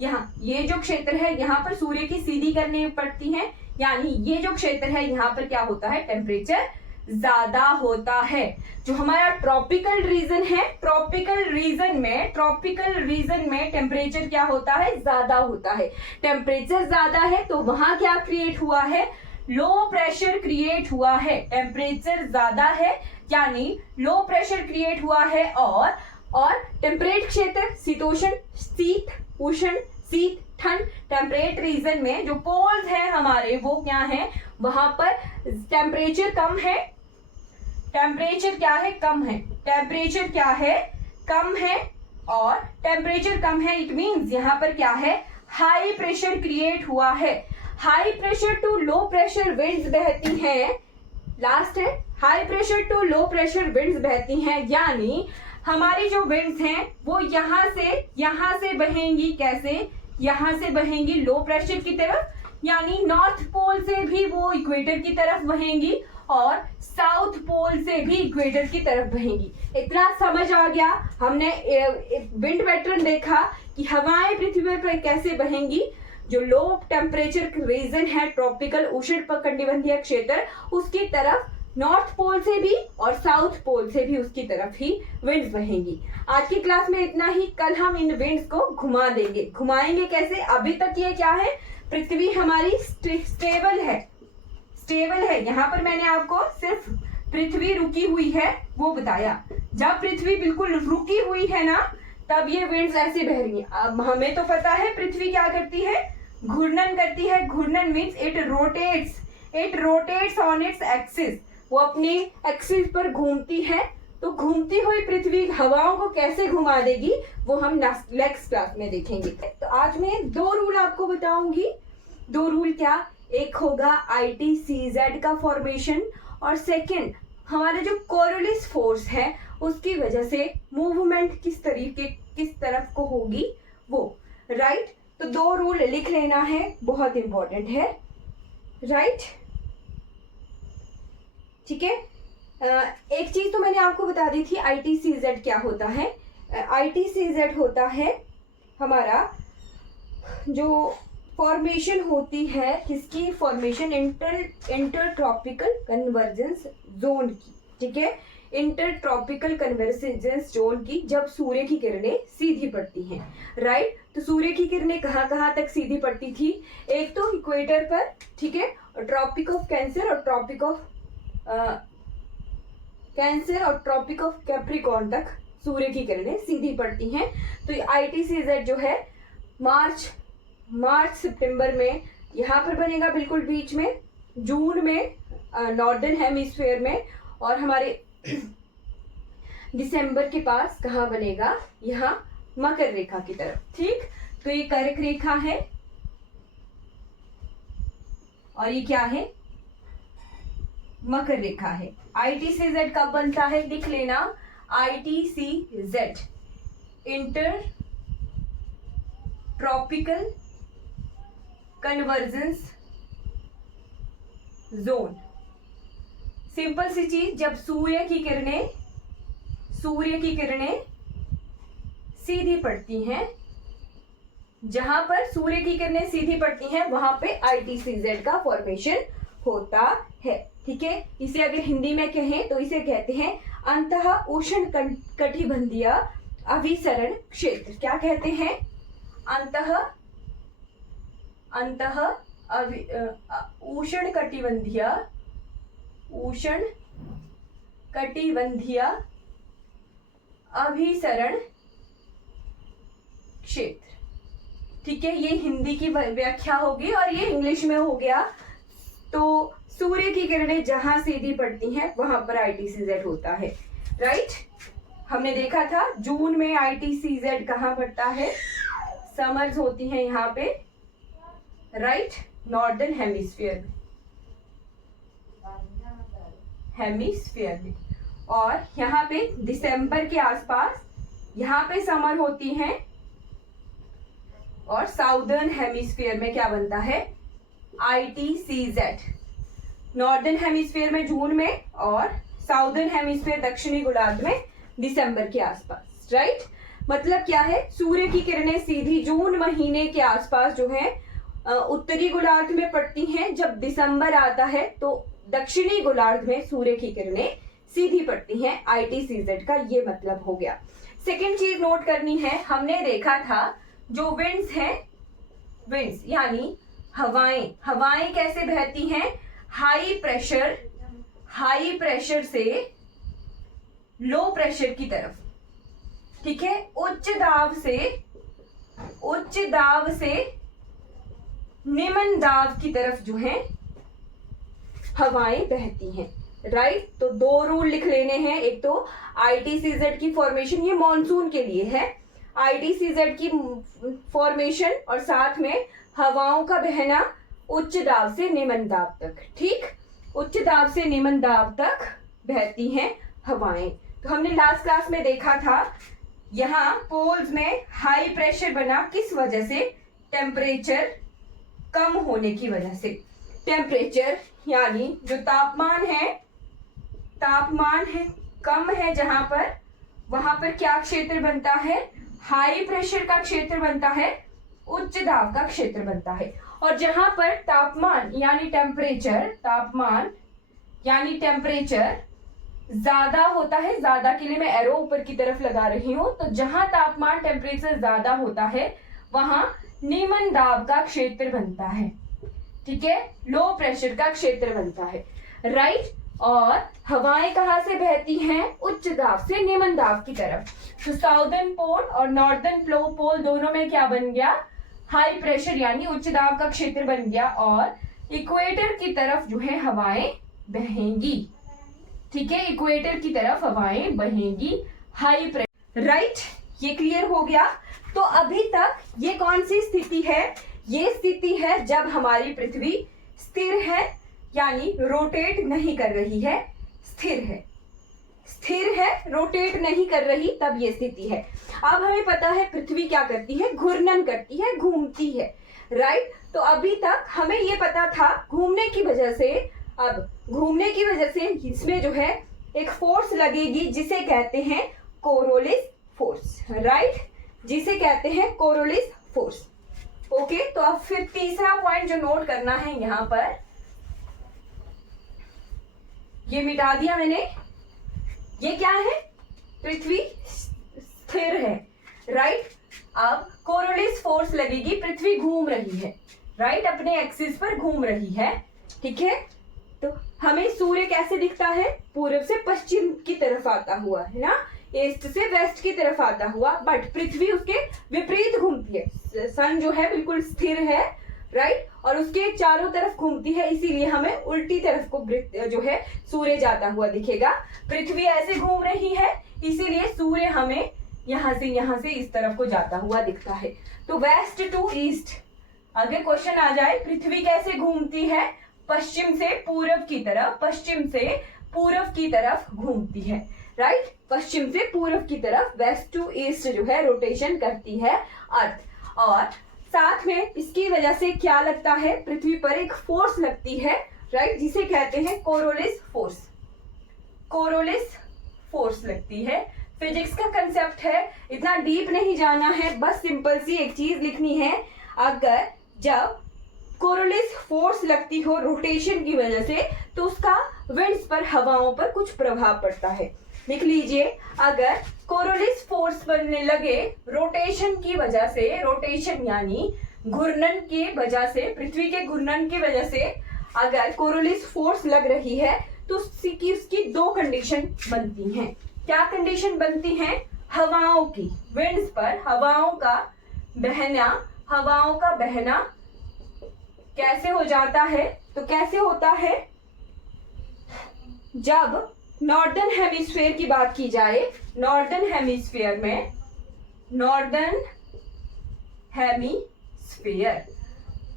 यहाँ ये जो क्षेत्र है यहाँ पर सूर्य की सीधी करनी पड़ती है, यानी ये जो क्षेत्र है यहाँ पर क्या होता है, टेम्परेचर ज्यादा होता है। जो हमारा ट्रॉपिकल रीजन है, ट्रॉपिकल रीजन में टेम्परेचर क्या होता है, ज्यादा होता है। टेम्परेचर ज्यादा है तो वहां क्या क्रिएट हुआ है, लो प्रेशर क्रिएट हुआ है। टेम्परेचर ज्यादा है यानी लो प्रेशर क्रिएट हुआ है। और टेम्परेट क्षेत्र शीतोष्ण, शीत उष्ण, शीत ठंड। टेम्परेट रीजन में जो पोल्स हैं हमारे वो क्या है, वहां पर टेम्परेचर कम है। टेम्परेचर क्या है, कम है। टेम्परेचर क्या है, कम है। और टेम्परेचर कम है इट मींस यहाँ पर क्या है, हाई प्रेशर क्रिएट हुआ है। High pressure to low pressure winds बहती हैं। लास्ट है, high pressure to low pressure winds बहती हैं, यानी हमारी जो विंड्स हैं वो यहां से बहेंगी। कैसे, यहां से बहेंगी लो प्रेशर की तरफ, यानी नॉर्थ पोल से भी वो इक्वेटर की तरफ बहेंगी और साउथ पोल से भी इक्वेटर की तरफ बहेंगी। इतना समझ आ गया। हमने विंड पैटर्न देखा कि हवाएं पृथ्वी पर कैसे बहेंगी। जो लो टेम्परेचर रीजन है, ट्रॉपिकल उष्णकटिबंधीय क्षेत्र, उसकी तरफ नॉर्थ पोल से भी और साउथ पोल से भी उसकी तरफ ही विंड्स बहेंगी। आज की क्लास में इतना ही। कल हम इन विंड्स को घुमा देंगे। घुमाएंगे कैसे, अभी तक ये क्या है, पृथ्वी हमारी स्टेबल है। यहाँ पर मैंने आपको सिर्फ पृथ्वी रुकी हुई है वो बताया। जब पृथ्वी बिल्कुल रुकी हुई है ना, तब ये विंड्स ऐसे बह रही हैं। अब हमें तो पता है पृथ्वी क्या करती है, घूर्णन करती है। घूर्णन means it rotates on its axis. वो अपनी एक्सिस पर घूमती है। तो घूमती हुई पृथ्वी हवाओं को कैसे घुमा देगी वो हम नेक्स्ट क्लास में देखेंगे। तो आज मैं 2 रूल आपको बताऊंगी। 2 रूल क्या, एक होगा ITCZ का फॉर्मेशन और सेकंड हमारे जो कोरियोलिस फोर्स है उसकी वजह से मूवमेंट किस तरफ को होगी वो। राइट, तो 2 रूल लिख लेना है, बहुत इंपॉर्टेंट है। राइट, ठीक है। एक चीज तो मैंने आपको बता दी थी, ITCZ क्या होता है। ITCZ होता है हमारा जो फॉर्मेशन होती है, किसकी फॉर्मेशन, इंटरट्रॉपिकल कन्वर्जेंस जोन की। ठीक है, इंटरट्रॉपिकल कन्वर्जेंस जोन की, जब सूर्य की किरणें सीधी पड़ती हैं। राइट, तो सूर्य की किरणें कहाँ कहाँ तक सीधी पड़ती थी, एक तो इक्वेटर पर, ठीक है, और ट्रॉपिक ऑफ कैंसर और ट्रॉपिक ऑफ कैप्रिकॉर्न तक सूर्य की किरणें सीधी पड़ती हैं। तो ITCZ जो है मार्च सितंबर में यहाँ पर बनेगा बिल्कुल बीच में, जून में नॉर्दर्न हेमिस्फीयर में, और हमारे दिसंबर के पास कहाँ बनेगा, यहाँ मकर रेखा की तरफ। ठीक, तो ये कर्क रेखा है और ये क्या है, मकर रेखा है। ITCZ कब बनता है, लिख लेना, ITCZ inter tropical convergence zone. Simple सी चीज, जब सूर्य की किरणें सीधी पड़ती हैं, जहां पर सूर्य की किरणें सीधी पड़ती हैं वहां पे ITCZ का फॉर्मेशन होता है। ठीक है, इसे अगर हिंदी में कहें तो इसे कहते हैं अंतः उष्ण कटिबंधीय अभिसरण क्षेत्र। क्या कहते हैं, अंतः उष्ण कटिबंधीय अभिसरण क्षेत्र। ठीक है, ये हिंदी की व्याख्या होगी और ये इंग्लिश में हो गया। तो सूर्य की किरणें जहां सीधी पड़ती हैं वहां पर ITCZ होता है। राइट, हमने देखा था जून में ITCZ कहां पड़ता है, समर्स होती हैं यहाँ पे। राइट, नॉर्दर्न हेमिस्फीयर में, और यहाँ पे दिसंबर के आसपास यहाँ पे समर होती हैं, और साउदर्न हेमिस्फीयर में क्या बनता है, ITCZ। नॉर्दर्न हेमिस्फीयर में जून में और साउदर्न हेमिस्फीयर दक्षिणी गोलार्ध में दिसंबर के आसपास। राइट, मतलब क्या है, सूर्य की किरणें सीधी जून महीने के आसपास जो है उत्तरी गोलार्ध में पड़ती हैं। जब दिसंबर आता है तो दक्षिणी गोलार्ध में सूर्य की किरणें सीधी पड़ती हैं। ITCZ का ये मतलब हो गया। सेकेंड चीज नोट करनी है, हमने देखा था जो विंड्स हैं, विंड्स यानी हवाएं, हवाएं कैसे बहती हैं, हाई प्रेशर से लो प्रेशर की तरफ, ठीक है, उच्च दाब से निम्न दाब की तरफ जो है हवाएं बहती हैं, राइट। तो दो रूल लिख लेने हैं, एक तो ITCZ की फॉर्मेशन, ये मॉनसून के लिए है, ITCZ की फॉर्मेशन और साथ में हवाओं का बहना उच्च दाब से निम्न दाब तक, ठीक, उच्च दाब से निम्न दाब तक बहती हैं हवाएं। तो हमने लास्ट क्लास में देखा था यहाँ पोल्स में हाई प्रेशर बना, किस वजह से, टेम्परेचर कम होने की वजह से। टेम्परेचर यानी जो तापमान है कम है जहां पर, वहां पर क्या क्षेत्र बनता है, हाई प्रेशर का क्षेत्र बनता है, उच्च दाब का क्षेत्र बनता है। और जहां पर तापमान यानी टेम्परेचर ज्यादा होता है, ज्यादा के लिए मैं एरो ऊपर की तरफ लगा रही हूं, तो जहां तापमान टेम्परेचर ज्यादा होता है वहां निम्न दाब का क्षेत्र बनता है, ठीक है, लो प्रेशर का क्षेत्र बनता है, राइट। और हवाएं कहां से बहती हैं, उच्च दाब से निम्न दाब की तरफ। तो साउदर्न पोल और नॉर्दर्न पोल दोनों में क्या बन गया, हाई प्रेशर यानी उच्च दाब का क्षेत्र बन गया, और इक्वेटर की तरफ जो है हवाएं बहेंगी, ठीक है, इक्वेटर की तरफ हवाएं बहेंगी, हाई प्रेशर, राइट। ये क्लियर हो गया। तो अभी तक ये कौन सी स्थिति है, ये स्थिति है जब हमारी पृथ्वी स्थिर है, यानी रोटेट नहीं कर रही है, स्थिर है, रोटेट नहीं कर रही, तब ये स्थिति है। अब हमें पता है पृथ्वी क्या करती है, घूर्णन करती है, घूमती है, राइट। तो अभी तक हमें ये पता था घूमने की वजह से, अब घूमने की वजह से इसमें जो है एक फोर्स लगेगी जिसे कहते हैं कोरोलिस फोर्स, राइट, जिसे कहते हैं कोरोलिस फोर्स। ओके, तो अब फिर तीसरा पॉइंट जो नोट करना है यहां पर, ये मिटा दिया मैंने, ये क्या है, पृथ्वी स्थिर है, राइट। अब कोरोलिस फोर्स लगेगी, पृथ्वी घूम रही है, राइट, अपने एक्सिस पर घूम रही है, ठीक है। तो हमें सूर्य कैसे दिखता है, पूर्व से पश्चिम की तरफ आता हुआ, है ना, ईस्ट से वेस्ट की तरफ आता हुआ, बट पृथ्वी उसके विपरीत घूमती है। सन जो है बिल्कुल स्थिर है, राइट, और उसके चारों तरफ घूमती है, इसीलिए हमें उल्टी तरफ को जो है सूर्य जाता हुआ दिखेगा। पृथ्वी ऐसे घूम रही है, इसीलिए सूर्य हमें यहाँ से इस तरफ को जाता हुआ दिखता है। तो वेस्ट टू ईस्ट, अगर क्वेश्चन आ जाए पृथ्वी कैसे घूमती है, पश्चिम से पूरब की तरफ घूमती है, राइट, पश्चिम से पूरब की तरफ, वेस्ट टू ईस्ट जो है रोटेशन करती है अर्थ। और साथ में इसकी वजह से क्या लगता है, पृथ्वी पर एक फोर्स लगती है, राइट, जिसे कहते हैं कोरोलिस फोर्स लगती है। फिजिक्स का कंसेप्ट है, इतना डीप नहीं जाना है, बस सिंपल सी एक चीज लिखनी है, अगर जब कोरोलिस फोर्स लगती हो रोटेशन की वजह से, तो उसका विंड्स पर, हवाओं पर कुछ प्रभाव पड़ता है। लिख लीजिए, अगर कोरोलिस फोर्स बनने लगे रोटेशन की वजह से, रोटेशन यानी घूर्णन की वजह से, पृथ्वी के घूर्णन की वजह से अगर कोरोलिस फोर्स लग रही है, तो उसकी दो कंडीशन बनती हैं। क्या कंडीशन बनती हैं, हवाओं की, विंड्स पर हवाओं का बहना कैसे हो जाता है, तो कैसे होता है, जब नॉर्दर्न हेमिस्फीयर की बात की जाए, नॉर्दर्न हेमिस्फीयर,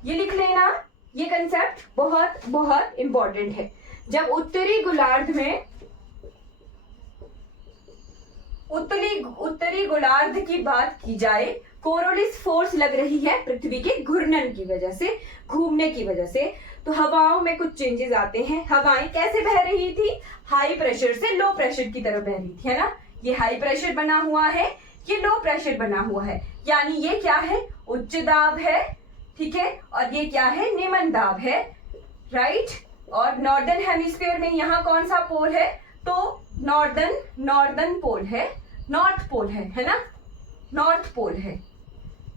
ये लिख लेना, ये कंसेप्ट बहुत बहुत इंपॉर्टेंट है। जब उत्तरी गोलार्ध की बात की जाए, कोरोलिस फोर्स लग रही है पृथ्वी के घूर्णन की वजह से, घूमने की वजह से, तो हवाओं में कुछ चेंजेस आते हैं। हवाएं कैसे बह रही थी, हाई प्रेशर से लो प्रेशर की तरफ बह रही थी, है ना, ये हाई प्रेशर बना हुआ है, ये लो प्रेशर बना हुआ है, यानी ये क्या है, उच्च दाब है, ठीक है, और ये क्या है, निम्न दाब है, राइट। और नॉर्दर्न हेमिस्फीयर में यहाँ कौन सा पोल है, तो नॉर्दर्न पोल है, नॉर्थ पोल है ना, नॉर्थ पोल है,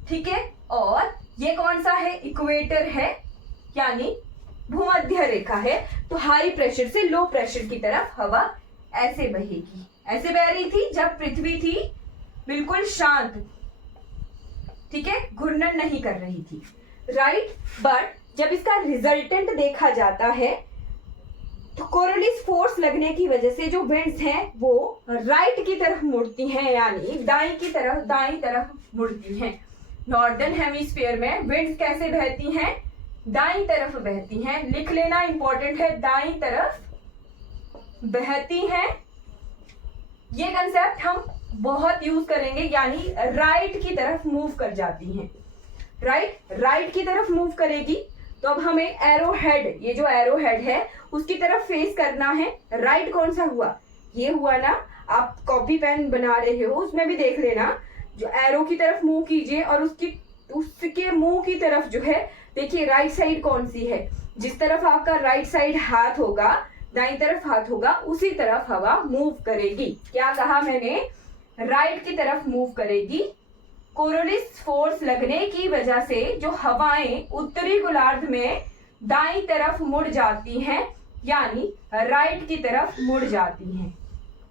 ठीक है। और ये कौन सा है, इक्वेटर है, यानी भूमध्य रेखा है। तो हाई प्रेशर से लो प्रेशर की तरफ हवा ऐसे बहेगी, ऐसे बह रही थी जब पृथ्वी थी बिल्कुल शांत, ठीक है, घूर्णन नहीं कर रही थी, राइट। बट जब इसका रिजल्टेंट देखा जाता है तो कोरोलिस फोर्स लगने की वजह से जो विंड्स हैं वो राइट की तरफ मुड़ती हैं, यानी दाईं तरफ मुड़ती हैं। नॉर्दर्न हेमिस्फीयर में विंड्स कैसे बहती हैं, दाईं तरफ बहती हैं, लिख लेना इंपॉर्टेंट है, दाईं तरफ बहती हैं। ये कंसेप्ट हम बहुत यूज करेंगे, यानी राइट की तरफ मूव कर जाती हैं, राइट की तरफ मूव करेगी। तो अब हमें एरो हेड, ये जो एरो हेड है उसकी तरफ फेस करना है। राइट कौन सा हुआ, ये हुआ ना, आप कॉपी पेन बना रहे हो उसमें भी देख लेना, जो एरो की तरफ मूव कीजिए और उसके मुंह की तरफ जो है, देखिए राइट साइड कौन सी है, जिस तरफ आपका राइट साइड हाथ होगा, दाईं तरफ हाथ होगा, उसी तरफ हवा मूव करेगी। क्या कहा मैंने, राइट की तरफ मूव करेगी। कोरोलिस फोर्स लगने की वजह से जो हवाएं उत्तरी गोलार्ध में दाईं तरफ मुड़ जाती हैं, यानी राइट की तरफ मुड़ जाती हैं।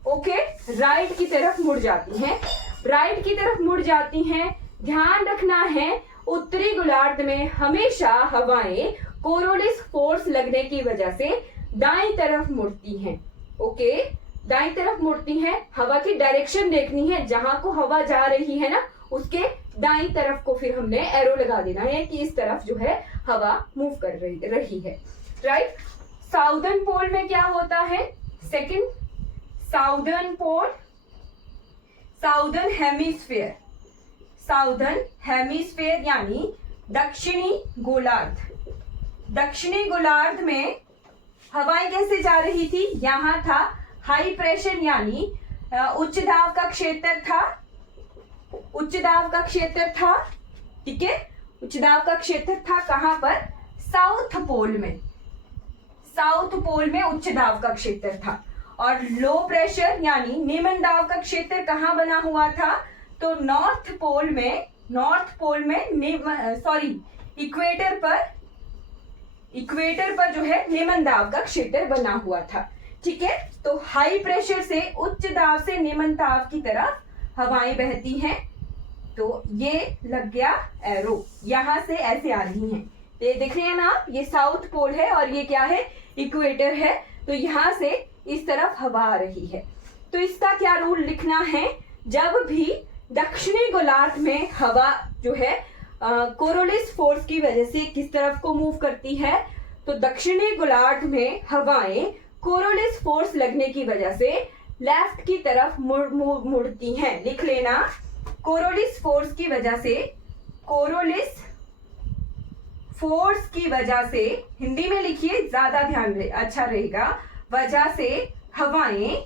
ओके, राइट की तरफ मुड़ जाती हैं, राइट की तरफ मुड़ जाती हैं। ध्यान रखना है, उत्तरी गोलार्ध में हमेशा हवाएं कोरोलिस फोर्स लगने की वजह से दाईं तरफ मुड़ती हैं। ओके, दाईं तरफ मुड़ती हैं। हवा की डायरेक्शन देखनी है, जहां को हवा जा रही है ना उसके दाईं तरफ को फिर हमने एरो लगा देना है कि इस तरफ जो है हवा मूव कर रही है, राइट। साउदर्न पोल में क्या होता है, सेकंड साउदर्न पोल, साउदर्न हेमिस्फीयर यानी दक्षिणी गोलार्ध। दक्षिणी गोलार्ध में हवाएं कैसे जा रही थी, यहां था हाई प्रेशर, यानी उच्च दाब का क्षेत्र था, उच्च दाब का क्षेत्र था, ठीक है, उच्च दाब का क्षेत्र था कहां पर, साउथ पोल में, साउथ पोल में उच्च दाब का क्षेत्र था। और लो प्रेशर यानी निम्न दाब का क्षेत्र कहां बना हुआ था, तो नॉर्थ पोल में इक्वेटर पर जो है निम्न दाब का क्षेत्र बना हुआ था, ठीक है। तो हाई प्रेशर से उच्च दाब से निम्न दाब की तरफ हवाएं बहती हैं। तो ये लग गया एरो, यहां से ऐसे आ रही हैं, ये देख रहे हैं ना आप, ये साउथ पोल है और ये क्या है, इक्वेटर है। तो यहां से इस तरफ हवा आ रही है। तो इसका क्या रूल लिखना है, जब भी दक्षिणी गोलार्ध में हवा जो है कोरोलिस फोर्स की वजह से किस तरफ को मूव करती है, तो दक्षिणी गोलार्ध में हवाएं कोरोलिस फोर्स लगने की वजह से लेफ्ट की तरफ मुड़ती हैं। लिख लेना, कोरोलिस फोर्स की वजह से, कोरोलिस फोर्स की वजह से, हिंदी में लिखिए ज्यादा ध्यान अच्छा रहेगा, वजह से हवाएं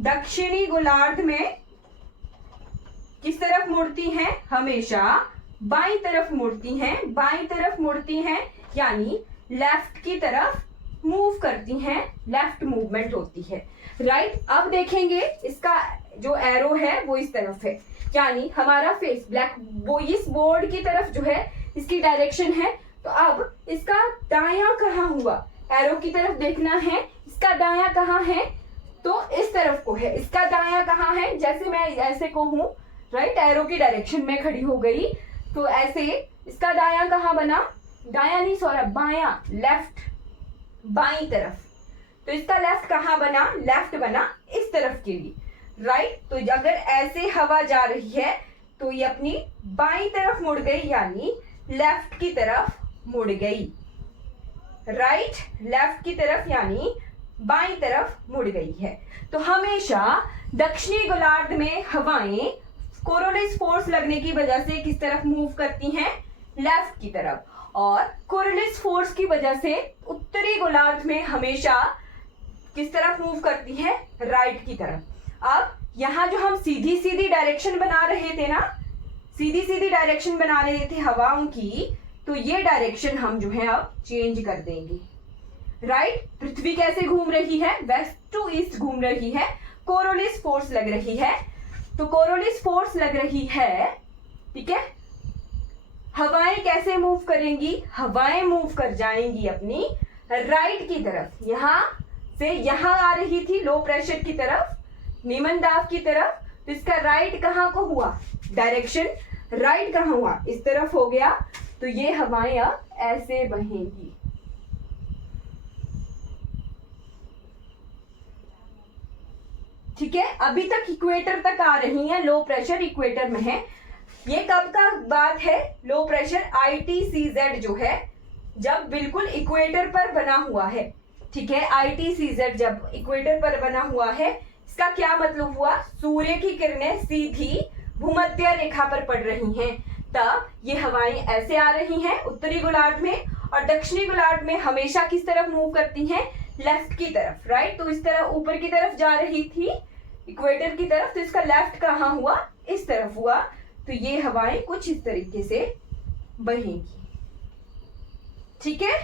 दक्षिणी गोलार्ध में किस तरफ मुड़ती हैं, हमेशा बाईं तरफ मुड़ती हैं, बाईं तरफ मुड़ती हैं, यानी लेफ्ट की तरफ मूव करती हैं, लेफ्ट मूवमेंट होती है, राइट। अब देखेंगे इसका जो एरो है वो इस तरफ है, यानी हमारा फेस ब्लैक इस बोर्ड की तरफ जो है इसकी डायरेक्शन है। तो अब इसका दायां कहाँ हुआ, एरो की तरफ देखना है, इसका दायां कहाँ है, तो इस तरफ को है। इसका दायां कहाँ है, जैसे मैं ऐसे को हूं, राइट, एरो की डायरेक्शन में खड़ी हो गई, तो ऐसे इसका दायां कहाँ बना, दायां नहीं सॉरी बायां, लेफ्ट, बाईं तरफ। तो इसका लेफ्ट कहाँ बना, लेफ्ट बना इस तरफ के लिए, राइट। तो अगर ऐसे हवा जा रही है तो ये अपनी बाईं तरफ मुड़ गई, यानी लेफ्ट की तरफ मुड़ गई, राइट, लेफ्ट की तरफ यानी बाईं तरफ मुड़ गई है। तो हमेशा दक्षिणी गोलार्ध में हवाएं कोरोलिस फोर्स लगने की वजह से किस तरफ मूव करती हैं, लेफ्ट की तरफ, और कोरोलिस फोर्स की वजह से उत्तरी गोलार्ध में हमेशा किस तरफ मूव करती है, राइट की तरफ। अब यहाँ जो हम सीधी सीधी डायरेक्शन बना रहे थे ना, सीधी सीधी डायरेक्शन बना रहे थे हवाओं की, तो ये डायरेक्शन हम जो है अब चेंज कर देंगे। राइट, पृथ्वी कैसे घूम रही है? वेस्ट टू ईस्ट घूम रही है, कोरोलिस फोर्स लग रही है। तो कोरोलिस फोर्स लग रही है, ठीक है। हवाएं कैसे मूव करेंगी? हवाएं मूव कर जाएंगी अपनी राइट की तरफ। यहां से यहां आ रही थी लो प्रेशर की तरफ, निम्न दाब की तरफ, तो इसका राइट कहां को हुआ? डायरेक्शन राइट कहां हुआ? इस तरफ हो गया। तो ये हवाएं अब ऐसे बहेंगी। ठीक है, अभी तक इक्वेटर तक आ रही है, लो प्रेशर इक्वेटर में है। ये कब का बात है? लो प्रेशर ITCZ जो है, जब बिल्कुल इक्वेटर पर बना हुआ है। ठीक है, ITCZ जब इक्वेटर पर बना हुआ है, इसका क्या मतलब हुआ? सूर्य की किरणें सीधी भूमध्य रेखा पर पड़ रही हैं, तब ये हवाएं ऐसे आ रही हैं उत्तरी गोलार्ध में, और दक्षिणी गोलार्ध में हमेशा किस तरफ मूव करती हैं? लेफ्ट की तरफ। राइट, तो इस तरह ऊपर की तरफ जा रही थी इक्वेटर की तरफ, तो इसका लेफ्ट कहां हुआ? इस तरफ हुआ। तो ये हवाएं कुछ इस तरीके से बहेंगी। ठीक है,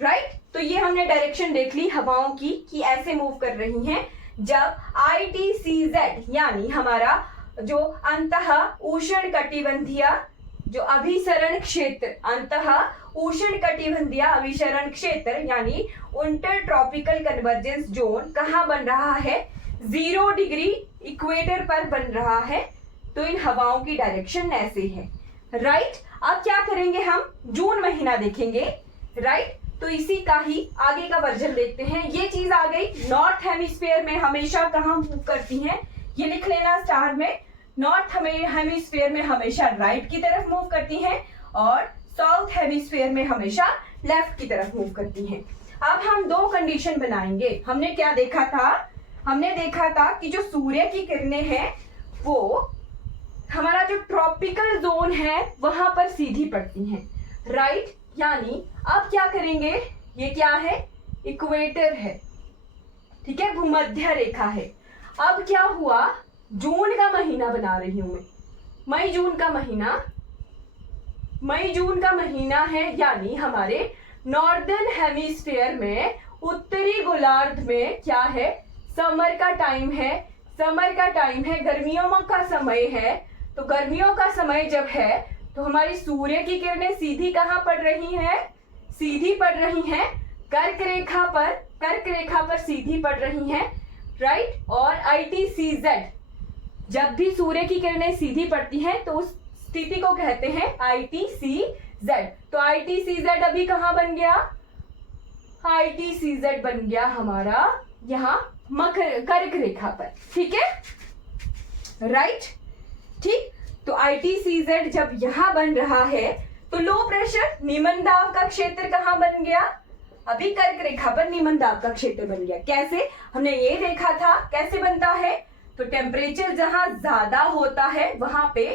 राइट। तो ये हमने डायरेक्शन देख ली हवाओं की कि ऐसे मूव कर रही हैं जब ITCZ यानी हमारा जो अंतः उष्ण कटिबंधीय जो अभिसरण क्षेत्र, अंतः उष्ण कटिबंधीय अभिसरण क्षेत्र यानी इंटर ट्रॉपिकल कन्वर्जेंस जोन कहाँ बन रहा है? 0 डिग्री इक्वेटर पर बन रहा है। तो इन हवाओं की डायरेक्शन ऐसे है। राइट, अब क्या करेंगे हम? जून महीना देखेंगे। राइट, तो इसी का ही आगे का वर्जन देखते हैं। ये चीज आ गई, नॉर्थ हेमिस्फीयर में हमेशा कहाँ मूव करती हैं? ये लिख लेना स्टार में। नॉर्थ हेमिस्फीयर में हमेशा राइट की तरफ मूव करती हैं, और साउथ हेमिस्फीयर में हमेशा लेफ्ट की तरफ मूव करती हैं। अब हम दो कंडीशन बनाएंगे। हमने क्या देखा था? हमने देखा था कि जो सूर्य की किरणें हैं वो हमारा जो ट्रॉपिकल जोन है वहां पर सीधी पड़ती हैं। राइट, यानी अब क्या करेंगे? ये क्या है? इक्वेटर है। ठीक है, भूमध्य रेखा है। अब क्या हुआ? जून का महीना बना रही हूं मैं, मई जून का महीना, मई जून का महीना है, यानी हमारे नॉर्दर्न हेमिस्फीयर में उत्तरी गोलार्ध में क्या है? समर का टाइम है। समर का टाइम है, गर्मियों का समय है। तो गर्मियों का समय जब है तो हमारी सूर्य की किरणें सीधी कहाँ पड़ रही हैं? सीधी पड़ रही हैं कर्क रेखा पर, कर्क रेखा पर सीधी पड़ रही हैं। राइट, और ITCZ जब भी सूर्य की किरणें सीधी पड़ती हैं तो उस स्थिति को कहते हैं ITCZ। तो ITCZ अभी कहाँ बन गया? ITCZ बन गया हमारा यहाँ कर्क रेखा पर। ठीक है, राइट, ठीक। तो ITCZ जब यहां बन रहा है तो लो प्रेशर निम्न दाब का क्षेत्र कहां बन गया? अभी कर्क रेखा पर निम्न दाब का क्षेत्र बन गया। कैसे? हमने ये देखा था कैसे बनता है। तो टेम्परेचर जहां ज्यादा होता है वहां पे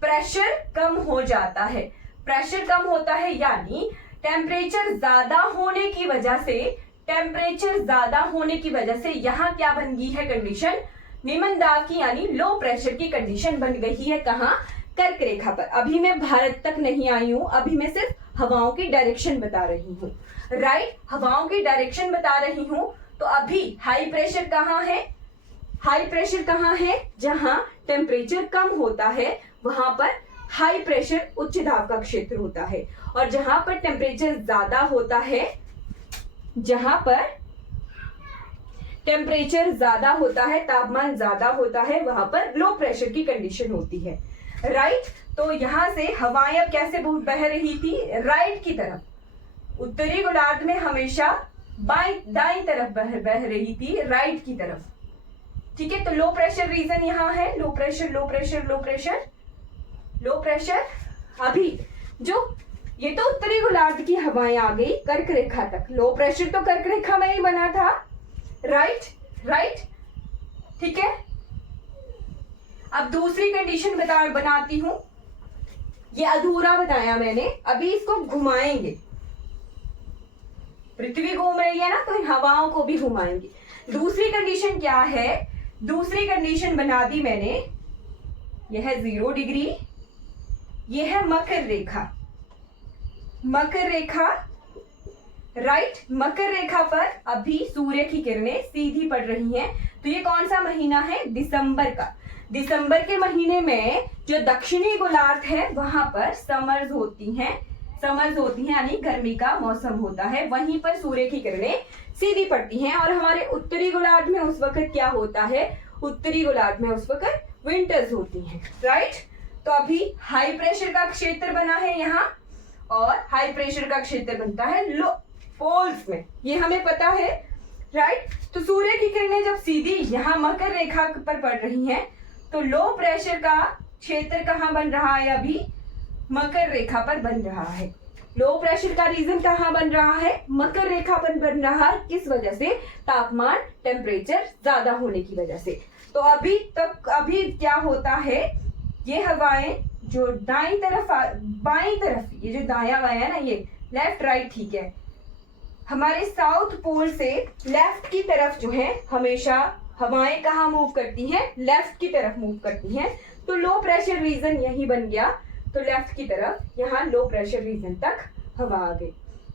प्रेशर कम हो जाता है। प्रेशर कम होता है यानी टेम्परेचर ज्यादा होने की वजह से, टेम्परेचर ज्यादा होने की वजह से यहाँ क्या बन गई है कंडीशन? निम्न दाब की यानी लो प्रेशर की कंडीशन बन गई है। कहाँ? कर्क रेखा पर। अभी मैं भारत तक नहीं आई हूं, अभी मैं सिर्फ हवाओं की डायरेक्शन बता रही हूँ। राइट, हवाओं की डायरेक्शन बता रही हूँ। तो अभी हाई प्रेशर कहाँ है? हाई प्रेशर कहाँ है? जहां टेम्परेचर कम होता है वहां पर हाई प्रेशर उच्च दाब का क्षेत्र होता है, और जहां पर टेम्परेचर ज्यादा होता है, जहां पर टेम्परेचर ज्यादा होता है, तापमान ज्यादा होता है, वहां पर लो प्रेशर की कंडीशन होती है। राइट, तो यहां से हवाएं अब कैसे बह रही थी? राइट की तरफ। उत्तरी गोलार्ध में हमेशा दाईं तरफ बह रही थी, राइट की तरफ। ठीक है, तो लो प्रेशर रीजन यहाँ है। Low pressure, low pressure, low pressure, low pressure. अभी जो ये तो उत्तरी गोलार्ध की हवाएं आ गई कर्क रेखा तक। लो प्रेशर तो कर्क रेखा में ही बना था। राइट, राइट, ठीक है। अब दूसरी कंडीशन बनाती हूं। ये अधूरा बताया मैंने, अभी इसको घुमाएंगे। पृथ्वी घूम रही है ना, तो इन हवाओं को भी घुमाएंगे। दूसरी कंडीशन क्या है? दूसरी कंडीशन बना दी मैंने। यह है 0 डिग्री, ये है मकर रेखा, मकर रेखा, राइट। मकर रेखा पर अभी सूर्य की किरणें सीधी पड़ रही हैं। तो ये कौन सा महीना है? दिसंबर का। दिसंबर के महीने में जो दक्षिणी गोलार्ध है वहां पर समर्स होती हैं, यानी गर्मी का मौसम होता है, वहीं पर सूर्य की किरणें सीधी पड़ती हैं। और हमारे उत्तरी गोलार्ध में उस वक्त क्या होता है? उत्तरी गोलार्ध में उस वक्त विंटर्स होती हैं, राइट। तो अभी हाई प्रेशर का क्षेत्र बना है यहाँ, और हाई प्रेशर का क्षेत्र बनता है लो पोल्स में, ये हमें पता है, राइट। तो सूर्य की किरणें जब सीधी यहाँ मकर रेखा पर पड़ रही हैं, तो लो प्रेशर का क्षेत्र कहाँ बन रहा है? अभी मकर रेखा पर बन रहा है। लो प्रेशर का रीजन कहाँ बन रहा है? मकर रेखा पर बन रहा है। किस वजह से? तापमान, टेम्परेचर ज्यादा होने की वजह से। तो अभी क्या होता है? ये हवाएं जो दाईं तरफ बाईं तरफ, ये जो दायां बायां है ना, ये लेफ्ट राइट, ठीक है, हमारे साउथ पोल से लेफ्ट की तरफ जो है हमेशा हवाएं कहाँ मूव करती हैं? लेफ्ट की तरफ मूव करती हैं। तो लो प्रेशर रीजन यही बन गया, तो लेफ्ट की तरफ यहाँ लो प्रेशर रीजन तक हवा आ गई।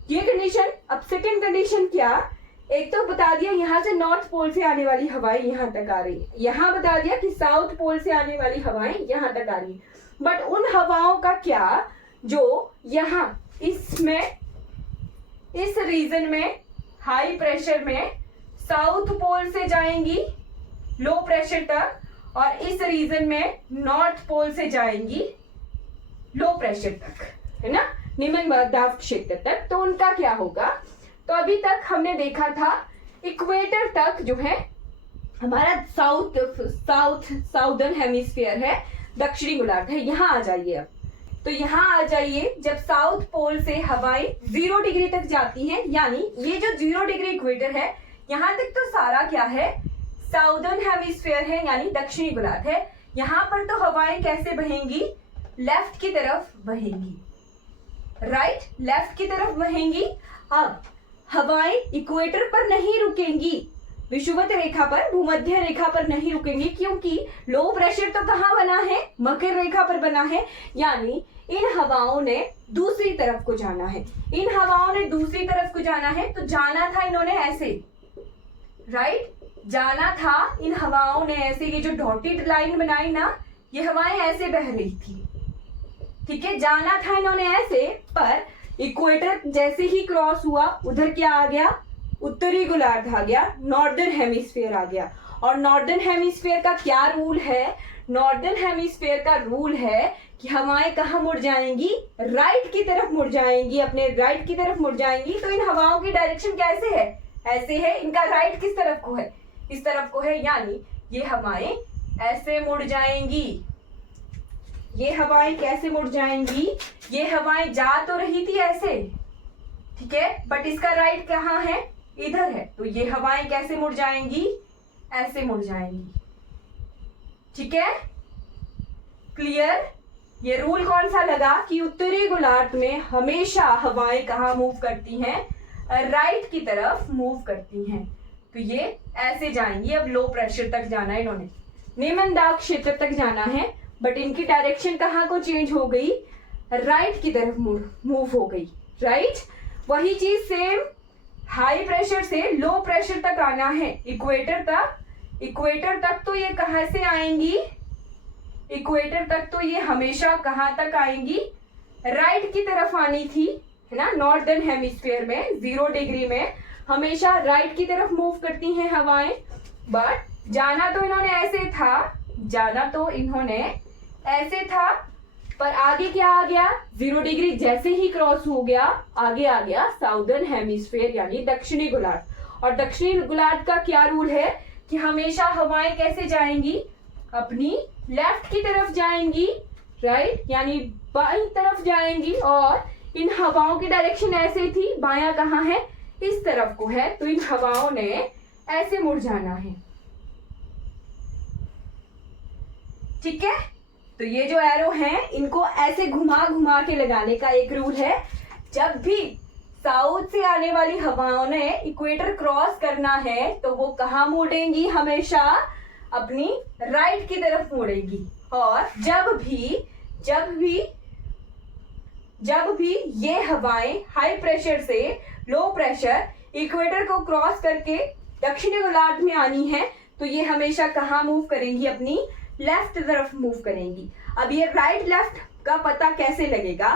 ये कंडीशन। अब सेकंड कंडीशन क्या? एक तो बता दिया यहाँ से नॉर्थ पोल से आने वाली हवाएं यहाँ तक आ रही है, यहाँ बता दिया कि साउथ पोल से आने वाली हवाएं यहाँ तक आ रही है। बट उन हवाओं का क्या जो यहाँ इसमें, इस रीजन में, हाई प्रेशर में साउथ पोल से जाएंगी लो प्रेशर तक, और इस रीजन में नॉर्थ पोल से जाएंगी लो प्रेशर तक, है ना, निम्न दाब क्षेत्र तक। तो उनका क्या होगा? तो अभी तक हमने देखा था इक्वेटर तक जो है हमारा साउदर्न हेमिस्फीयर है, दक्षिणी गोलार्ध है। यहाँ आ जाइए अब, तो यहाँ आ जाइए। जब साउथ पोल से हवाएं 0 डिग्री तक जाती हैं, यानी ये जो 0 डिग्री इक्वेटर है, यहाँ तक तो सारा क्या है? साउदर्न हेमिस्फीयर है, यानी दक्षिणी गोलार्ध है। यहाँ पर तो हवाएं कैसे बहेंगी? लेफ्ट की तरफ बहेंगी, राइट, लेफ्ट की तरफ बहेंगी। अब हवाएं इक्वेटर पर नहीं रुकेंगी, विषुवत रेखा पर, भूमध्य रेखा पर नहीं रुकेंगी, क्योंकि लो प्रेशर तो कहाँ बना है? मकर रेखा पर बना है। यानी इन हवाओं ने दूसरी तरफ को जाना है, इन हवाओं ने दूसरी तरफ को जाना है। तो जाना था इन्होंने ऐसे, राइट, जाना था इन हवाओं ने ऐसे। ये जो डॉटेड लाइन बनाई ना, ये हवाएं ऐसे बह रही थी, ठीक है, जाना था इन्होंने ऐसे। पर इक्वेटर जैसे ही क्रॉस हुआ, उधर क्या आ गया? उत्तरी गोलार्ध आ गया, नॉर्दर्न हेमिस्फीयर आ गया। और नॉर्दर्न हेमिस्फीयर का क्या रूल है? नॉर्दर्न हेमिस्फीयर का रूल है कि हवाएं कहाँ मुड़ जाएंगी? राइट की तरफ मुड़ जाएंगी, अपने राइट की तरफ मुड़ जाएंगी। तो इन हवाओं की डायरेक्शन कैसे है? ऐसे है। इनका राइट किस तरफ को है? इस तरफ को है, यानी ये हवाएं ऐसे मुड़ जाएंगी। ये हवाएं कैसे मुड़ जाएंगी? ये हवाएं जा तो रही थी ऐसे, ठीक है, बट इसका राइट कहाँ है? इधर है। तो ये हवाएं कैसे मुड़ जाएंगी? ऐसे मुड़ जाएंगी, ठीक है, क्लियर। ये रूल कौन सा लगा कि उत्तरी गोलार्ध में हमेशा हवाएं कहाँ मूव करती हैं? राइट की तरफ मूव करती हैं। तो ये ऐसे जाएंगी। अब लो प्रेशर तक जाना है इन्होंने, निम्न दाब क्षेत्र तक जाना है, बट इनकी डायरेक्शन कहाँ को चेंज हो गई? राइट की तरफ मूव हो गई, राइट। वही चीज सेम हाई प्रेशर से लो प्रेशर तक आना है, इक्वेटर तक। इक्वेटर तक तो ये कहाँ से आएंगी? इक्वेटर तक तो ये हमेशा कहाँ तक आएंगी? राइट की तरफ आनी थी, है ना। नॉर्दर्न हेमिस्फीयर में 0 डिग्री में हमेशा राइट की तरफ मूव करती हैं हवाएं। बट जाना तो इन्होंने ऐसे था, जाना तो इन्होंने ऐसे था, पर आगे क्या आ गया? 0 डिग्री जैसे ही क्रॉस हो गया, आगे आ गया साउदर्न हेमिस्फीयर, यानी दक्षिणी गोलार्ध। और दक्षिणी गोलार्ध का क्या रूल है कि हमेशा हवाएं कैसे जाएंगी? अपनी लेफ्ट की तरफ जाएंगी, राइट, यानी बाईं तरफ जाएंगी। और इन हवाओं की डायरेक्शन ऐसे थी, बायां कहाँ है? इस तरफ को है। तो इन हवाओं ने ऐसे मुड़ जाना है, ठीक है। तो ये जो एरो हैं, इनको ऐसे घुमा घुमा के लगाने का एक रूल है। जब भी साउथ से आने वाली हवाओं ने इक्वेटर क्रॉस करना है, तो वो कहाँ मुड़ेंगी? हमेशा अपनी राइट की तरफ मुड़ेंगी। और जब भी जब भी ये हवाएं हाई प्रेशर से लो प्रेशर इक्वेटर को क्रॉस करके दक्षिणी गोलार्ध में आनी है तो ये हमेशा कहाँ मूव करेंगी, अपनी लेफ्ट तरफ मूव करेंगी। अब ये राइट लेफ्ट का पता कैसे लगेगा,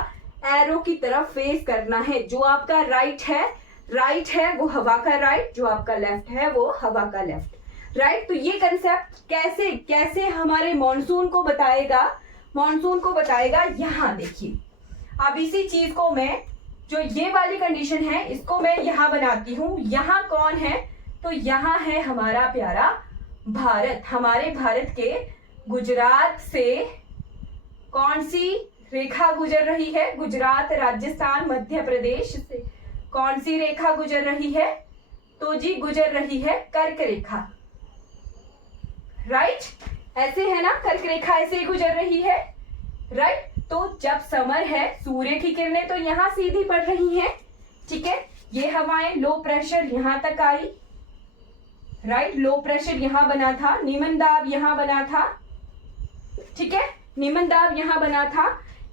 एरो की तरफ फेस करना है। जो आपका राइट है वो हवा का राइट, जो आपका लेफ्ट है वो हवा का लेफ्ट, राइट। तो ये कंसेप्ट कैसे कैसे हमारे मॉनसून को बताएगा, यहाँ देखिए। अब इसी चीज को मैं, जो ये वाली कंडीशन है इसको मैं यहाँ बनाती हूँ। यहाँ कौन है, तो यहाँ है हमारा प्यारा भारत। हमारे भारत के गुजरात से कौन सी रेखा गुजर रही है, गुजरात, राजस्थान, मध्य प्रदेश से कौन सी रेखा गुजर रही है, तो जी गुजर रही है कर्क रेखा, राइट। ऐसे है ना, कर्क रेखा ऐसे ही गुजर रही है, राइट। तो जब समर है, सूर्य की किरणें तो यहाँ सीधी पड़ रही हैं, ठीक है। ये हवाएं लो प्रेशर यहाँ तक आई, राइट। लो प्रेशर यहाँ बना था, निम्न दाब यहाँ बना था, ठीक है, निम्न दाब यहाँ बना था।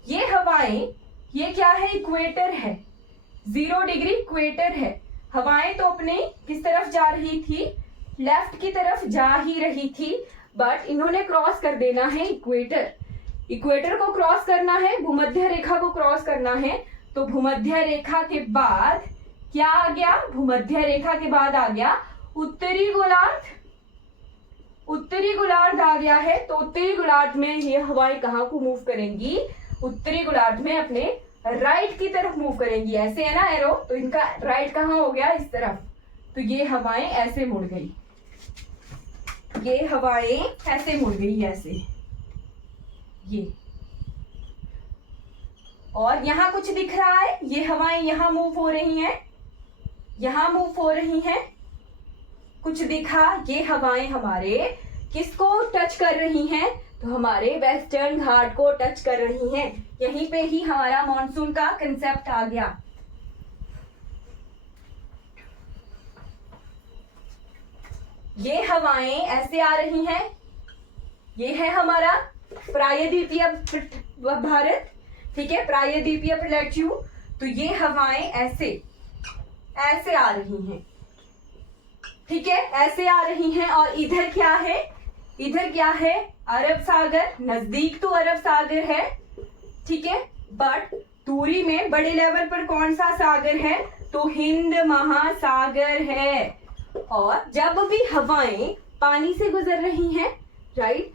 ये हवाएं, ये क्या है, इक्वेटर है, 0 डिग्री इक्वेटर है। हवाएं तो अपने किस तरफ जा रही थी, लेफ्ट की तरफ जा ही रही थी, बट इन्होंने क्रॉस कर देना है इक्वेटर। इक्वेटर को क्रॉस करना है, भूमध्य रेखा को क्रॉस करना है, तो भूमध्य रेखा के बाद क्या आ गया, भूमध्य रेखा के बाद आ गया उत्तरी गोलार्ध। उत्तरी गोलार्ध आ गया है, तो उत्तरी गोलार्ध में ये हवाएं कहाँ को मूव करेंगी, उत्तरी गोलार्ध में अपने राइट की तरफ मूव करेंगी। ऐसे है ना एरो, तो इनका राइट कहाँ हो गया, इस तरफ। तो ये हवाएं ऐसे मुड़ गई, ये हवाएं ऐसे मुड़ गई, ऐसे ये। और यहाँ कुछ दिख रहा है, ये हवाएं यहाँ मूव हो रही हैं, यहाँ मूव हो रही हैं, कुछ दिखा। ये हवाएं हमारे किसको टच कर रही हैं, तो हमारे वेस्टर्न घाट को टच कर रही हैं। यहीं पे ही हमारा मॉनसून का कंसेप्ट आ गया। ये हवाएं ऐसे आ रही हैं, ये है हमारा प्रायद्वीपीय भारत, ठीक है, प्रायद्वीपीय प्लेट्यू। तो ये हवाएं ऐसे ऐसे आ रही हैं, ठीक है, ऐसे आ रही हैं। और इधर क्या है, इधर क्या है, अरब सागर, नजदीक तो अरब सागर है, ठीक है, बट दूरी में बड़े लेवल पर कौन सा सागर है, तो हिंद महासागर है। और जब भी हवाएं पानी से गुजर रही हैं, राइट,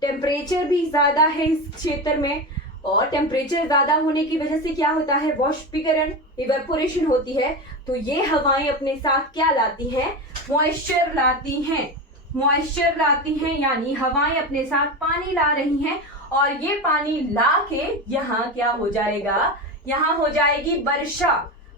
टेम्परेचर भी ज्यादा है इस क्षेत्र में, और टेम्परेचर ज्यादा होने की वजह से क्या होता है, वाष्पीकरण, इवेपोरेशन होती है। तो ये हवाएं अपने साथ क्या लाती हैं, मॉइस्चर लाती हैं, मॉइस्चर लाती हैं, यानी हवाएं अपने साथ पानी ला रही हैं। और ये पानी ला के यहाँ क्या हो जाएगा, यहाँ हो जाएगी वर्षा,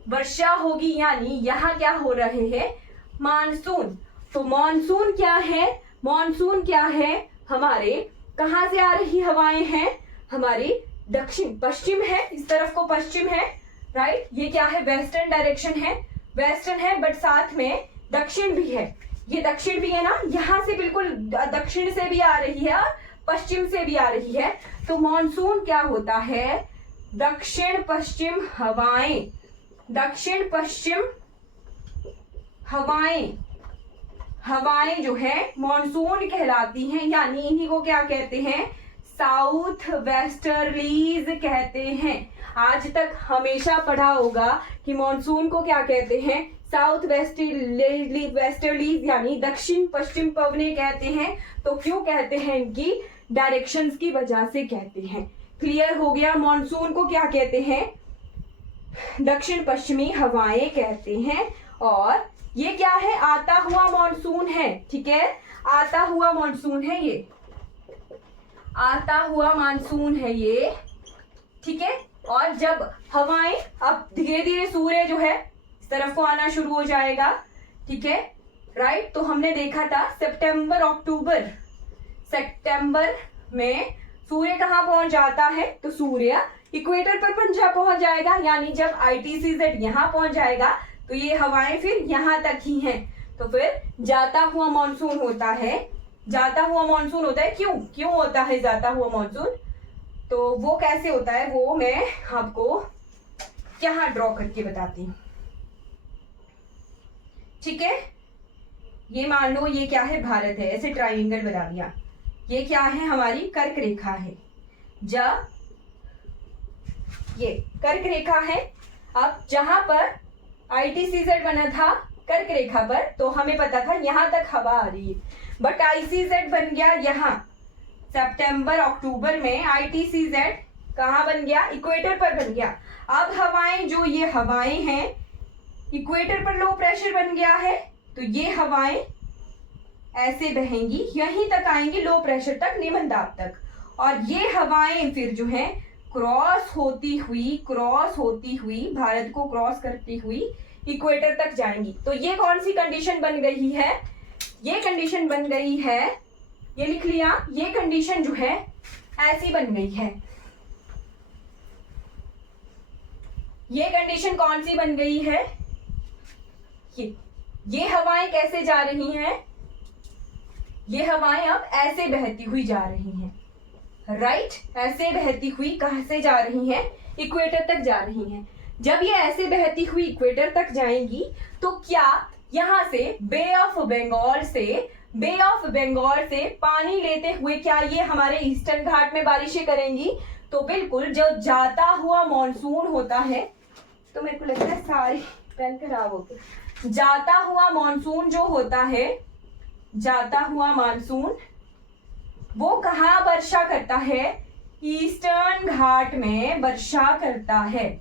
वर्षा होगी, यानी यहाँ क्या हो रहे हैं, मानसून। तो मानसून क्या है, मानसून क्या है, हमारे कहाँ से आ रही हवाएं हैं, हमारी दक्षिण पश्चिम है, इस तरफ को पश्चिम है, राइट। ये क्या है, वेस्टर्न डायरेक्शन है, वेस्टर्न है, बट साथ में दक्षिण भी है। ये दक्षिण भी है ना, यहाँ से बिल्कुल दक्षिण से भी आ रही है और पश्चिम से भी आ रही है। तो मॉनसून क्या होता है, दक्षिण पश्चिम हवाएं, दक्षिण पश्चिम हवाएं, हवाएं जो है मॉनसून कहलाती हैं, यानी इन्हीं को क्या कहते हैं, साउथ वेस्टर्लीज कहते हैं। आज तक हमेशा पढ़ा होगा कि मॉनसून को क्या कहते हैं, साउथ वेस्टर्लीज, यानी दक्षिण पश्चिम पवने कहते हैं। तो क्यों कहते हैं, इनकी डायरेक्शंस की वजह से कहते हैं। क्लियर हो गया, मॉनसून को क्या कहते हैं, दक्षिण पश्चिमी हवाएं कहते हैं। और ये क्या है, आता हुआ मॉनसून है, ठीक है, आता हुआ मॉनसून है, ये आता हुआ मानसून है ये, ठीक है। और जब हवाएं, अब धीरे धीरे सूर्य जो है इस तरफ को आना शुरू हो जाएगा, ठीक है, राइट। तो हमने देखा था सितंबर अक्टूबर, सितंबर में सूर्य कहाँ पहुंच जाता है, तो सूर्य इक्वेटर पर पहुंच जाएगा, यानी जब ITCZ यहाँ पहुंच जाएगा तो ये हवाएं फिर यहाँ तक ही हैं। तो फिर जाता हुआ मॉनसून होता है, जाता हुआ मॉनसून होता है। क्यों होता है जाता हुआ मॉनसून, तो वो कैसे होता है वो मैं आपको यहाँ ड्रॉ करके बताती हूँ, ठीक है। ये मान लो ये क्या है, भारत है, ऐसे ट्राइंगल बना दिया। ये क्या है, हमारी कर्क रेखा है। जब ये कर्क रेखा है, अब जहां पर ITCZ बना था कर्क रेखा पर, तो हमें पता था यहां तक हवा आ रही है, बट ICZ बन गया यहाँ सितंबर अक्टूबर में। ITCZ कहाँ बन गया, इक्वेटर पर बन गया। अब हवाएं, जो ये हवाएं हैं, इक्वेटर पर लो प्रेशर बन गया है, तो ये हवाएं ऐसे बहेंगी, यहीं तक आएंगी, लो प्रेशर तक, निम्न दाब तक, और ये हवाएं फिर जो है क्रॉस होती हुई भारत को क्रॉस करती हुई इक्वेटर तक जाएंगी। तो ये कौन सी कंडीशन बन गई है, ये कंडीशन बन गई है, ये लिख लिया, ये कंडीशन जो है ऐसी बन गई है। ये कंडीशन कौन सी बन गई है, ये हवाएं कैसे जा रही हैं, ये हवाएं अब ऐसे बहती हुई जा रही हैं, राइट, ऐसे बहती हुई कहां से जा रही हैं, इक्वेटर तक जा रही हैं। जब ये ऐसे बहती हुई इक्वेटर तक जाएंगी, तो क्या यहां से बे ऑफ बंगाल से पानी लेते हुए क्या ये हमारे ईस्टर्न घाट में बारिशें करेंगी? तो बिल्कुल, जो जाता हुआ मॉनसून होता है, तो मेरे को लगता है सारी पेन खराब हो गई। जाता हुआ मॉनसून जो होता है, जाता हुआ मानसून, वो कहाँ वर्षा करता है, ईस्टर्न घाट में वर्षा करता है,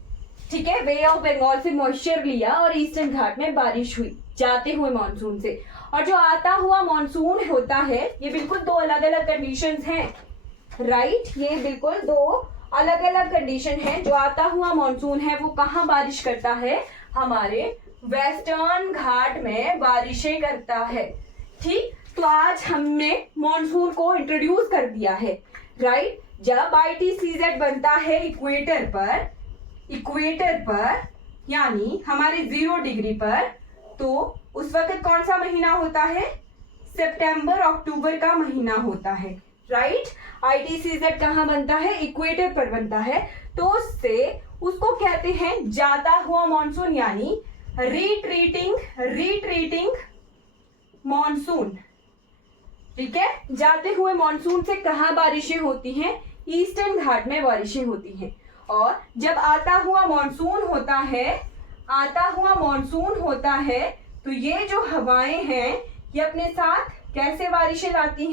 ठीक है। बे ऑफ बंगाल से मॉइस्चर लिया और ईस्टर्न घाट में बारिश हुई जाते हुए मॉनसून से। और जो आता हुआ मॉनसून होता है, ये बिल्कुल दो अलग अलग कंडीशंस हैं, राइट, ये बिल्कुल दो अलग अलग कंडीशन है। जो आता हुआ मॉनसून है वो कहाँ बारिश करता है, हमारे वेस्टर्न घाट में बारिशें करता है, ठीक। तो आज हमने मॉनसून को इंट्रोड्यूस कर दिया है, राइट। जब ITCZ बनता है इक्वेटर पर यानी हमारे 0 डिग्री पर, तो उस वक्त कौन सा महीना होता है, सितंबर अक्टूबर का महीना होता है, राइट। ITCZ कहाँ बनता है, इक्वेटर पर बनता है, तो उसको कहते हैं जाता हुआ मॉनसून यानी रिट्रीटिंग मॉनसून, ठीक है। जाते हुए मॉनसून से कहाँ बारिशें होती हैं, ईस्टर्न घाट में बारिशें होती हैं। और जब आता हुआ मॉनसून होता है, तो ये जो हवाएं हैं, ये अपने साथ कैसे बारिशें लाती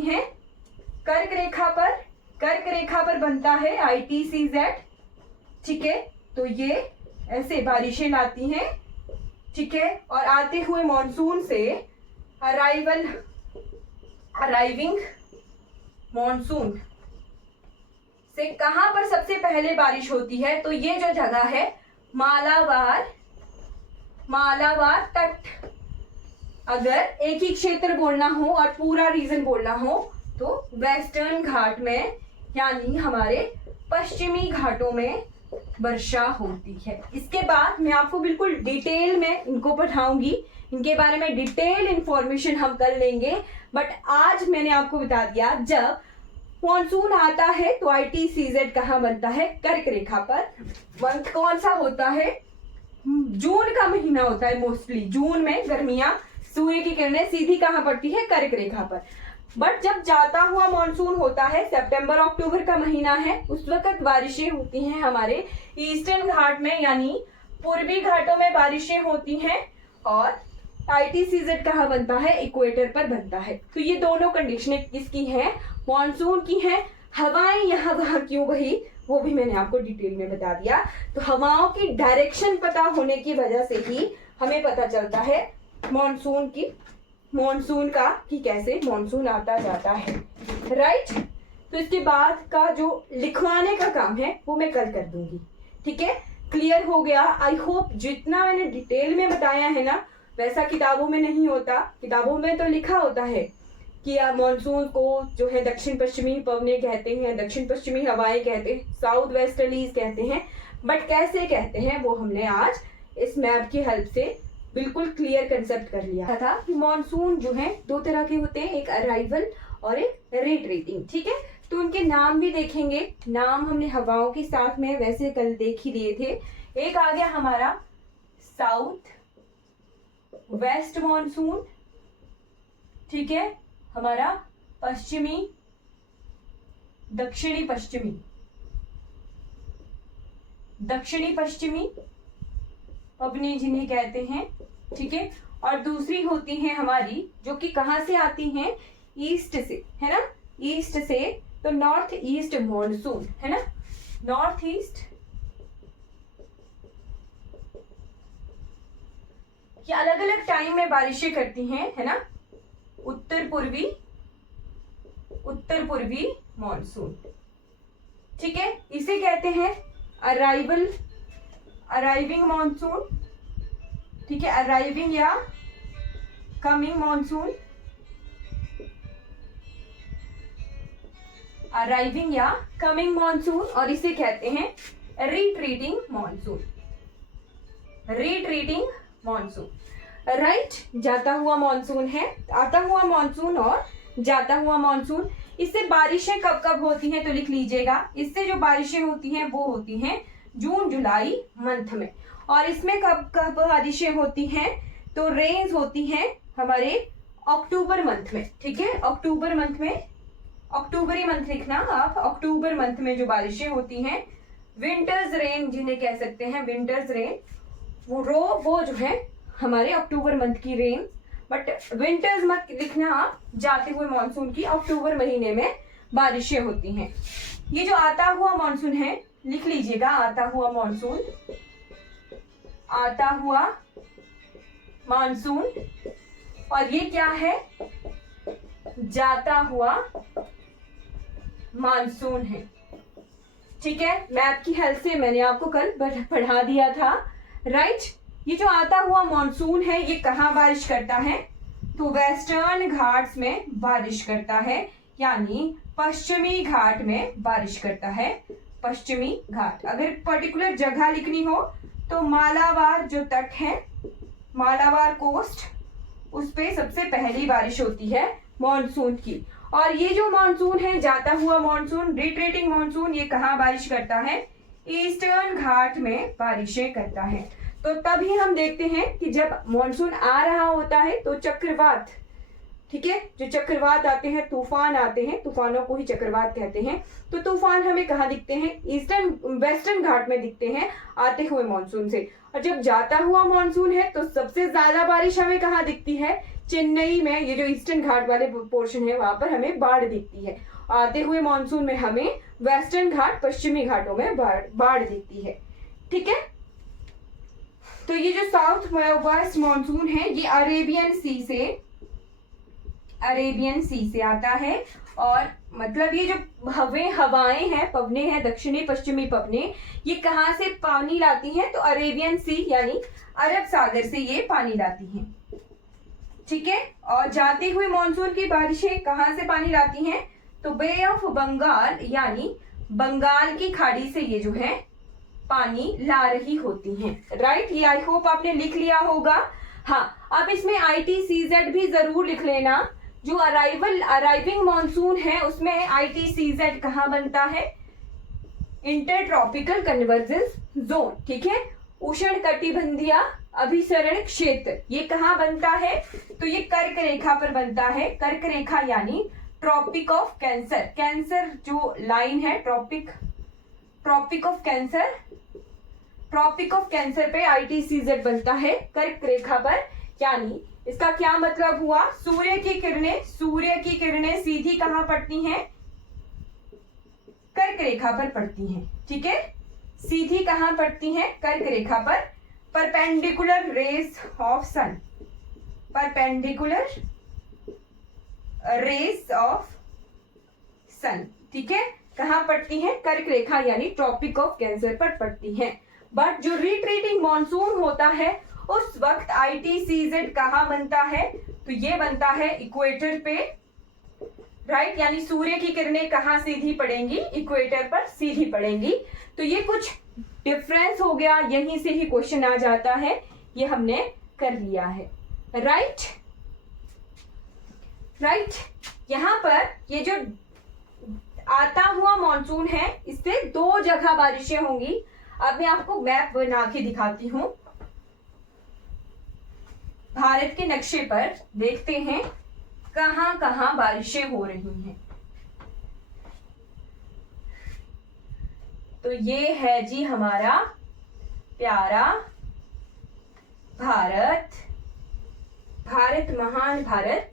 हैं, कर्क रेखा पर बनता है ITCZ, ठीक है। तो ये ऐसे बारिशें लाती हैं, ठीक है। और आते हुए मॉनसून से अराइविंग मॉनसून से कहां पर सबसे पहले बारिश होती है, तो ये जो जगह है मालाबार तट। अगर एक ही क्षेत्र बोलना हो और पूरा रीजन बोलना हो, तो वेस्टर्न घाट में यानी हमारे पश्चिमी घाटों में वर्षा होती है। इसके बाद मैं आपको बिल्कुल डिटेल में इनको पढ़ाऊंगी, इनके बारे में डिटेल इंफॉर्मेशन हम कर लेंगे। बट आज मैंने आपको बता दिया, जब मॉनसून आता है तो ITCZ कहाँ बनता है, कर्क रेखा पर। मंथ कौन सा होता है, जून का महीना होता है। मोस्टली जून में गर्मियां, सूर्य की किरणें सीधी कहाँ पड़ती है, कर्क रेखा पर। बट जब जाता हुआ मॉनसून होता है, सितंबर अक्टूबर का महीना है, उस वक्त बारिशें होती हैं हमारे ईस्टर्न घाट में, यानी पूर्वी घाटों में बारिशें होती हैं। और ITCZ कहाँ बनता है, इक्वेटर पर बनता है। तो ये दोनों कंडीशनें किसकी हैं, मॉनसून की हैं। हवाएं यहाँ वहां क्यों बही, वो भी मैंने आपको डिटेल में बता दिया। तो हवाओं की डायरेक्शन पता होने की वजह से ही हमें पता चलता है मॉनसून का कि कैसे मॉनसून आता जाता है, राइट। तो इसके बाद का जो लिखवाने का काम है वो मैं कल कर दूंगी, ठीक है। क्लियर हो गया, आई होप। जितना मैंने डिटेल में बताया है ना, वैसा किताबों में नहीं होता। किताबों में तो लिखा होता है कि मॉनसून को जो है दक्षिण पश्चिमी पवनें कहते हैं, दक्षिण पश्चिमी हवाएं कहते हैं, साउथ वेस्टर्लीज कहते हैं। बट कैसे कहते हैं वो हमने आज इस मैप की हेल्प से बिल्कुल क्लियर कंसेप्ट कर लिया था कि मॉनसून जो है दो तरह के होते हैं, एक अराइवल और एक रिट्रीटिंग, ठीक है। तो तो उनके नाम भी देखेंगे। नाम हमने हवाओं के साथ में वैसे कल देख ही दिए थे। एक आ गया हमारा साउथ वेस्ट मॉनसून, ठीक है, हमारा पश्चिमी, दक्षिणी पश्चिमी, दक्षिणी पश्चिमी पवने जिन्हें कहते हैं, ठीक है। और दूसरी होती है हमारी जो कि कहां से आती हैं, ईस्ट से, है ना, ईस्ट से, तो नॉर्थ ईस्ट मॉनसून, है ना, नॉर्थ ईस्ट, ये अलग अलग टाइम में बारिशें करती हैं, है ना। उत्तर पूर्वी मॉनसून, ठीक है, इसे कहते हैं अराइविंग मॉनसून, ठीक है, अराइविंग या कमिंग मॉनसून, अराइविंग या कमिंग मॉनसून, और इसे कहते हैं retreating monsoon, retreating monsoon, right. जाता हुआ मॉनसून है, आता हुआ मॉनसून और जाता हुआ मॉनसून। इससे बारिशें कब कब होती हैं तो लिख लीजिएगा। इससे जो बारिशें होती हैं वो होती हैं जून जुलाई मंथ में। और इसमें कब कब बारिशें होती हैं तो रेन्स होती हैं हमारे अक्टूबर मंथ में, ठीक है, अक्टूबर मंथ में, अक्टूबरी मंथ लिखना आप, अक्टूबर मंथ में जो बारिशें होती हैं, विंटर्स रेन जिन्हें कह सकते हैं, विंटर्स रेन, वो जो है हमारे अक्टूबर मंथ की रेन। बट विंटर्स मत लिखना आप, जाते हुए मॉनसून की अक्टूबर महीने में बारिशें होती हैं। ये जो आता हुआ मॉनसून है लिख लीजिएगा, आता हुआ मॉनसून, आता हुआ मॉनसून, और ये क्या है, जाता हुआ मॉनसून है, ठीक है। मैप की हेल्प से मैंने आपको कल पढ़ा दिया था, राइट। ये जो आता हुआ मॉनसून है ये कहाँ बारिश करता है, तो वेस्टर्न घाट्स में बारिश करता है, यानी पश्चिमी घाट में बारिश करता है, पश्चिमी घाट। अगर पर्टिकुलर जगह लिखनी हो तो मालाबार जो तट है, मालाबार कोस्ट, उस पे सबसे पहली बारिश होती है मॉनसून की। और ये जो मॉनसून है, जाता हुआ मॉनसून, रिट्रीटिंग मॉनसून, ये कहाँ बारिश करता है, ईस्टर्न घाट में बारिशें करता है। तो तभी हम देखते हैं कि जब मॉनसून आ रहा होता है तो चक्रवात, ठीक है, जो चक्रवात आते हैं, तूफान आते हैं, तूफानों को ही चक्रवात कहते हैं। तो तूफान हमें कहाँ दिखते हैं, वेस्टर्न घाट में दिखते हैं आते हुए मॉनसून से। और जब जाता हुआ मॉनसून है तो सबसे ज्यादा बारिश हमें कहाँ दिखती है, चेन्नई में, ये जो ईस्टर्न घाट वाले पोर्शन है वहां पर हमें बाढ़ दिखती है। आते हुए मॉनसून में हमें वेस्टर्न घाट, पश्चिमी घाटों में बाढ़ दिखती है, ठीक है। तो ये जो साउथ वेस्ट मॉनसून है ये अरेबियन सी से आता है। और मतलब ये जो हवाएं हैं, पवने हैं, दक्षिणी पश्चिमी पवने, ये कहाँ से पानी लाती हैं, तो अरेबियन सी यानी अरब सागर से ये पानी लाती हैं, ठीक है। और जाते हुए मॉनसून की बारिशें कहाँ से पानी लाती हैं, तो बे ऑफ बंगाल यानी बंगाल की खाड़ी से ये जो है पानी ला रही होती हैं, राइट। ये आई होप आपने लिख लिया होगा। हाँ, अब इसमें ITCZ भी जरूर लिख लेना। जो अराइविंग मॉनसून है उसमें ITCZ कहाँ बनता है, इंटर ट्रॉपिकल कन्वर्जेंस जोन, ठीक है, उष्ण कटिबंधीय अभिसरण क्षेत्र, ये कहाँ बनता है, तो ये कर्क रेखा पर बनता है। कर्क रेखा यानी ट्रॉपिक ऑफ कैंसर, कैंसर जो लाइन है, ट्रॉपिक ऑफ कैंसर पे ITCZ बनता है कर्क रेखा पर। यानी इसका क्या मतलब हुआ, सूर्य की किरणें सीधी कहां पड़ती हैं, कर्क रेखा पर पड़ती हैं, ठीक है, सीधी कहां पड़ती हैं, कर्क रेखा पर। Perpendicular rays of sun, perpendicular rays of sun, ठीक है, कहां पड़ती हैं, कर्क रेखा यानी ट्रॉपिक ऑफ कैंसर पर पड़ती हैं। बट जो रिट्रीटिंग मॉनसून होता है उस वक्त ITCZ कहां बनता है, तो ये बनता है इक्वेटर पे, राइट, यानी सूर्य की किरणें कहां सीधी पड़ेंगी, इक्वेटर पर सीधी पड़ेंगी। तो ये कुछ डिफरेंस हो गया, यहीं से ही क्वेश्चन आ जाता है, ये हमने कर लिया है, राइट। यहां पर ये जो आता हुआ मॉनसून है, इससे 2 जगह बारिशें होंगी। अब मैं आपको मैप बना के दिखाती हूँ। भारत के नक्शे पर देखते हैं कहां कहां बारिशें हो रही हैं। तो ये है जी हमारा प्यारा भारत, भारत महान भारत।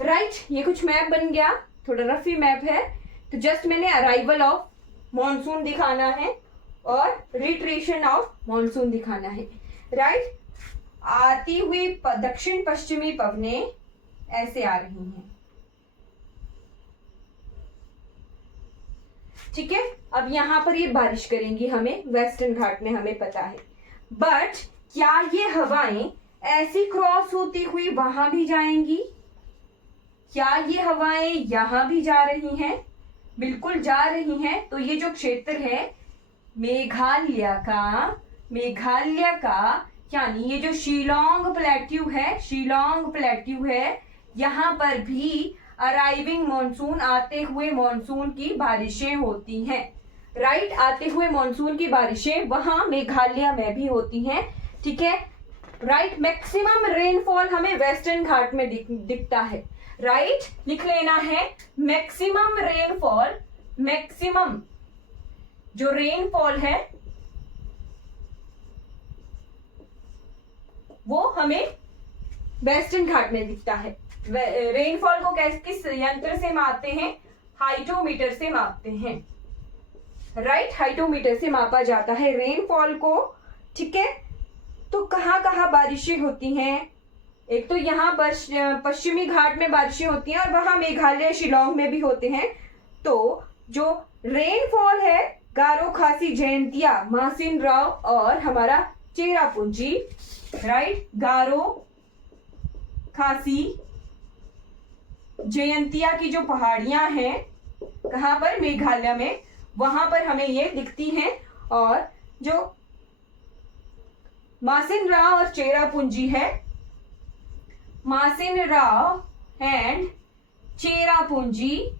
राइट, ये कुछ मैप बन गया, थोड़ा रफी मैप है। तो जस्ट मैंने अराइवल ऑफ मॉनसून दिखाना है और रिट्रेशन ऑफ मॉनसून दिखाना है। राइट, आती हुई दक्षिण पश्चिमी पवनें ऐसे आ रही हैं। ठीक है, अब यहां पर ये बारिश करेंगी हमें वेस्टर्न घाट में, हमें पता है। बट क्या ये हवाएं ऐसी क्रॉस होती हुई वहां भी जाएंगी? क्या ये हवाएं यहां भी जा रही हैं? बिल्कुल जा रही हैं। तो ये जो क्षेत्र है मेघालय का यानी ये जो शिलोंग प्लेट्यू है, शिलोंग प्लेट्यू है, यहाँ पर भी अराइविंग मॉनसून, आते हुए मॉनसून की बारिशें होती हैं। राइट, आते हुए मॉनसून की बारिशें वहां मेघालय में भी होती हैं। ठीक है, राइट, मैक्सिमम रेनफॉल हमें वेस्टर्न घाट में दिखता है। राइट, लिख लेना है मैक्सिमम रेनफॉल, मैक्सिमम जो रेनफॉल है वो हमें वेस्टर्न घाट में दिखता है। रेनफॉल को किस यंत्र से मापते हैं? हाइड्रोमीटर से मापते हैं। राइट, हाइड्रोमीटर से मापा जाता है रेनफॉल को। ठीक है, तो कहाँ कहाँ बारिशें होती हैं? एक तो यहाँ पर पश्चिमी घाट में बारिशें होती हैं और वहां मेघालय शिलोंग में भी होते हैं। तो जो रेनफॉल है गारो, खासी, जयंतिया, मासिन राव और हमारा चेरापूंजी। राइट, गारो, खासी, जयंतिया की जो पहाड़ियां हैं कहां पर? मेघालय में, वहां पर हमें ये दिखती हैं। और जो मासिन राव और चेरापूंजी है, मासिन राव एंड चेरापूंजी,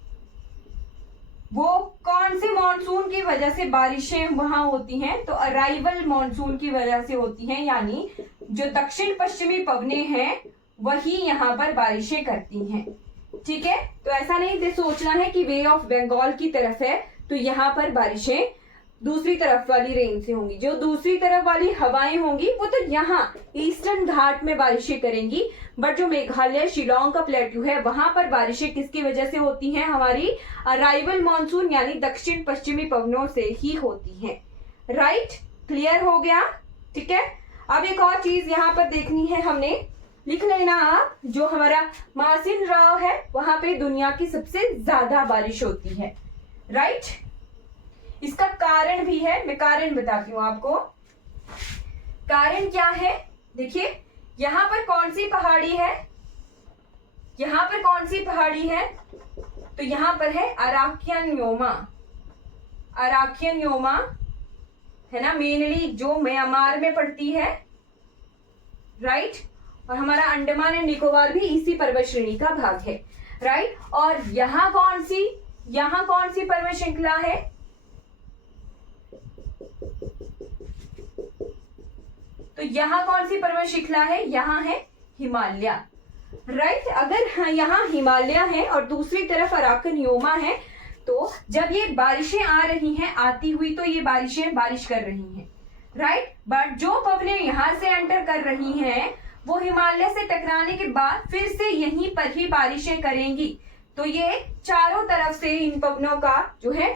वो कौन से मॉनसून की वजह से बारिशें वहां होती हैं? तो अराइवल मॉनसून की वजह से होती हैं, यानी जो दक्षिण पश्चिमी पवनें हैं वही यहाँ पर बारिशें करती हैं। ठीक है, तो ऐसा नहीं सोचना है कि वे ऑफ बंगाल की तरफ है तो यहाँ पर बारिशें दूसरी तरफ वाली रेंज से होंगी। जो दूसरी तरफ वाली हवाएं होंगी वो तो यहाँ ईस्टर्न घाट में बारिशें करेंगी। बट जो मेघालय शिलोंग का प्लेट्यू है वहां पर बारिशें किसकी वजह से होती हैं? हमारी अराइवल मॉनसून यानी दक्षिण पश्चिमी पवनों से ही होती हैं। राइट, क्लियर हो गया? ठीक है, अब एक और चीज यहाँ पर देखनी है हमने, लिख लेना आप, जो हमारा मासिन राव है वहां पे दुनिया की सबसे ज्यादा बारिश होती है। राइट, इसका कारण भी है, मैं कारण बताती हूँ आपको। कारण क्या है? देखिए, यहां पर कौन सी पहाड़ी है? यहां पर कौन सी पहाड़ी है? तो यहां पर है अराक्यन योमा। अराक्यन योमा है ना, मेनली जो म्यांमार में पड़ती है। राइट, और हमारा अंडमान एंड निकोबार भी इसी पर्वत श्रेणी का भाग है। राइट, और यहां कौन सी पर्वत श्रृंखला है? तो यहाँ कौन सी पर्वत श्रृंखला है? यहाँ है हिमालय। राइट, अगर यहाँ हिमालय है और दूसरी तरफ अराकन योमा है, तो जब ये बारिशें आ रही हैं आती हुई, तो ये बारिशें बारिश कर रही हैं। राइट, बट जो पवनें यहाँ से एंटर कर रही हैं वो हिमालय से टकराने के बाद फिर से यहीं पर ही बारिशें करेंगी। तो ये चारों तरफ से इन पवनों का जो है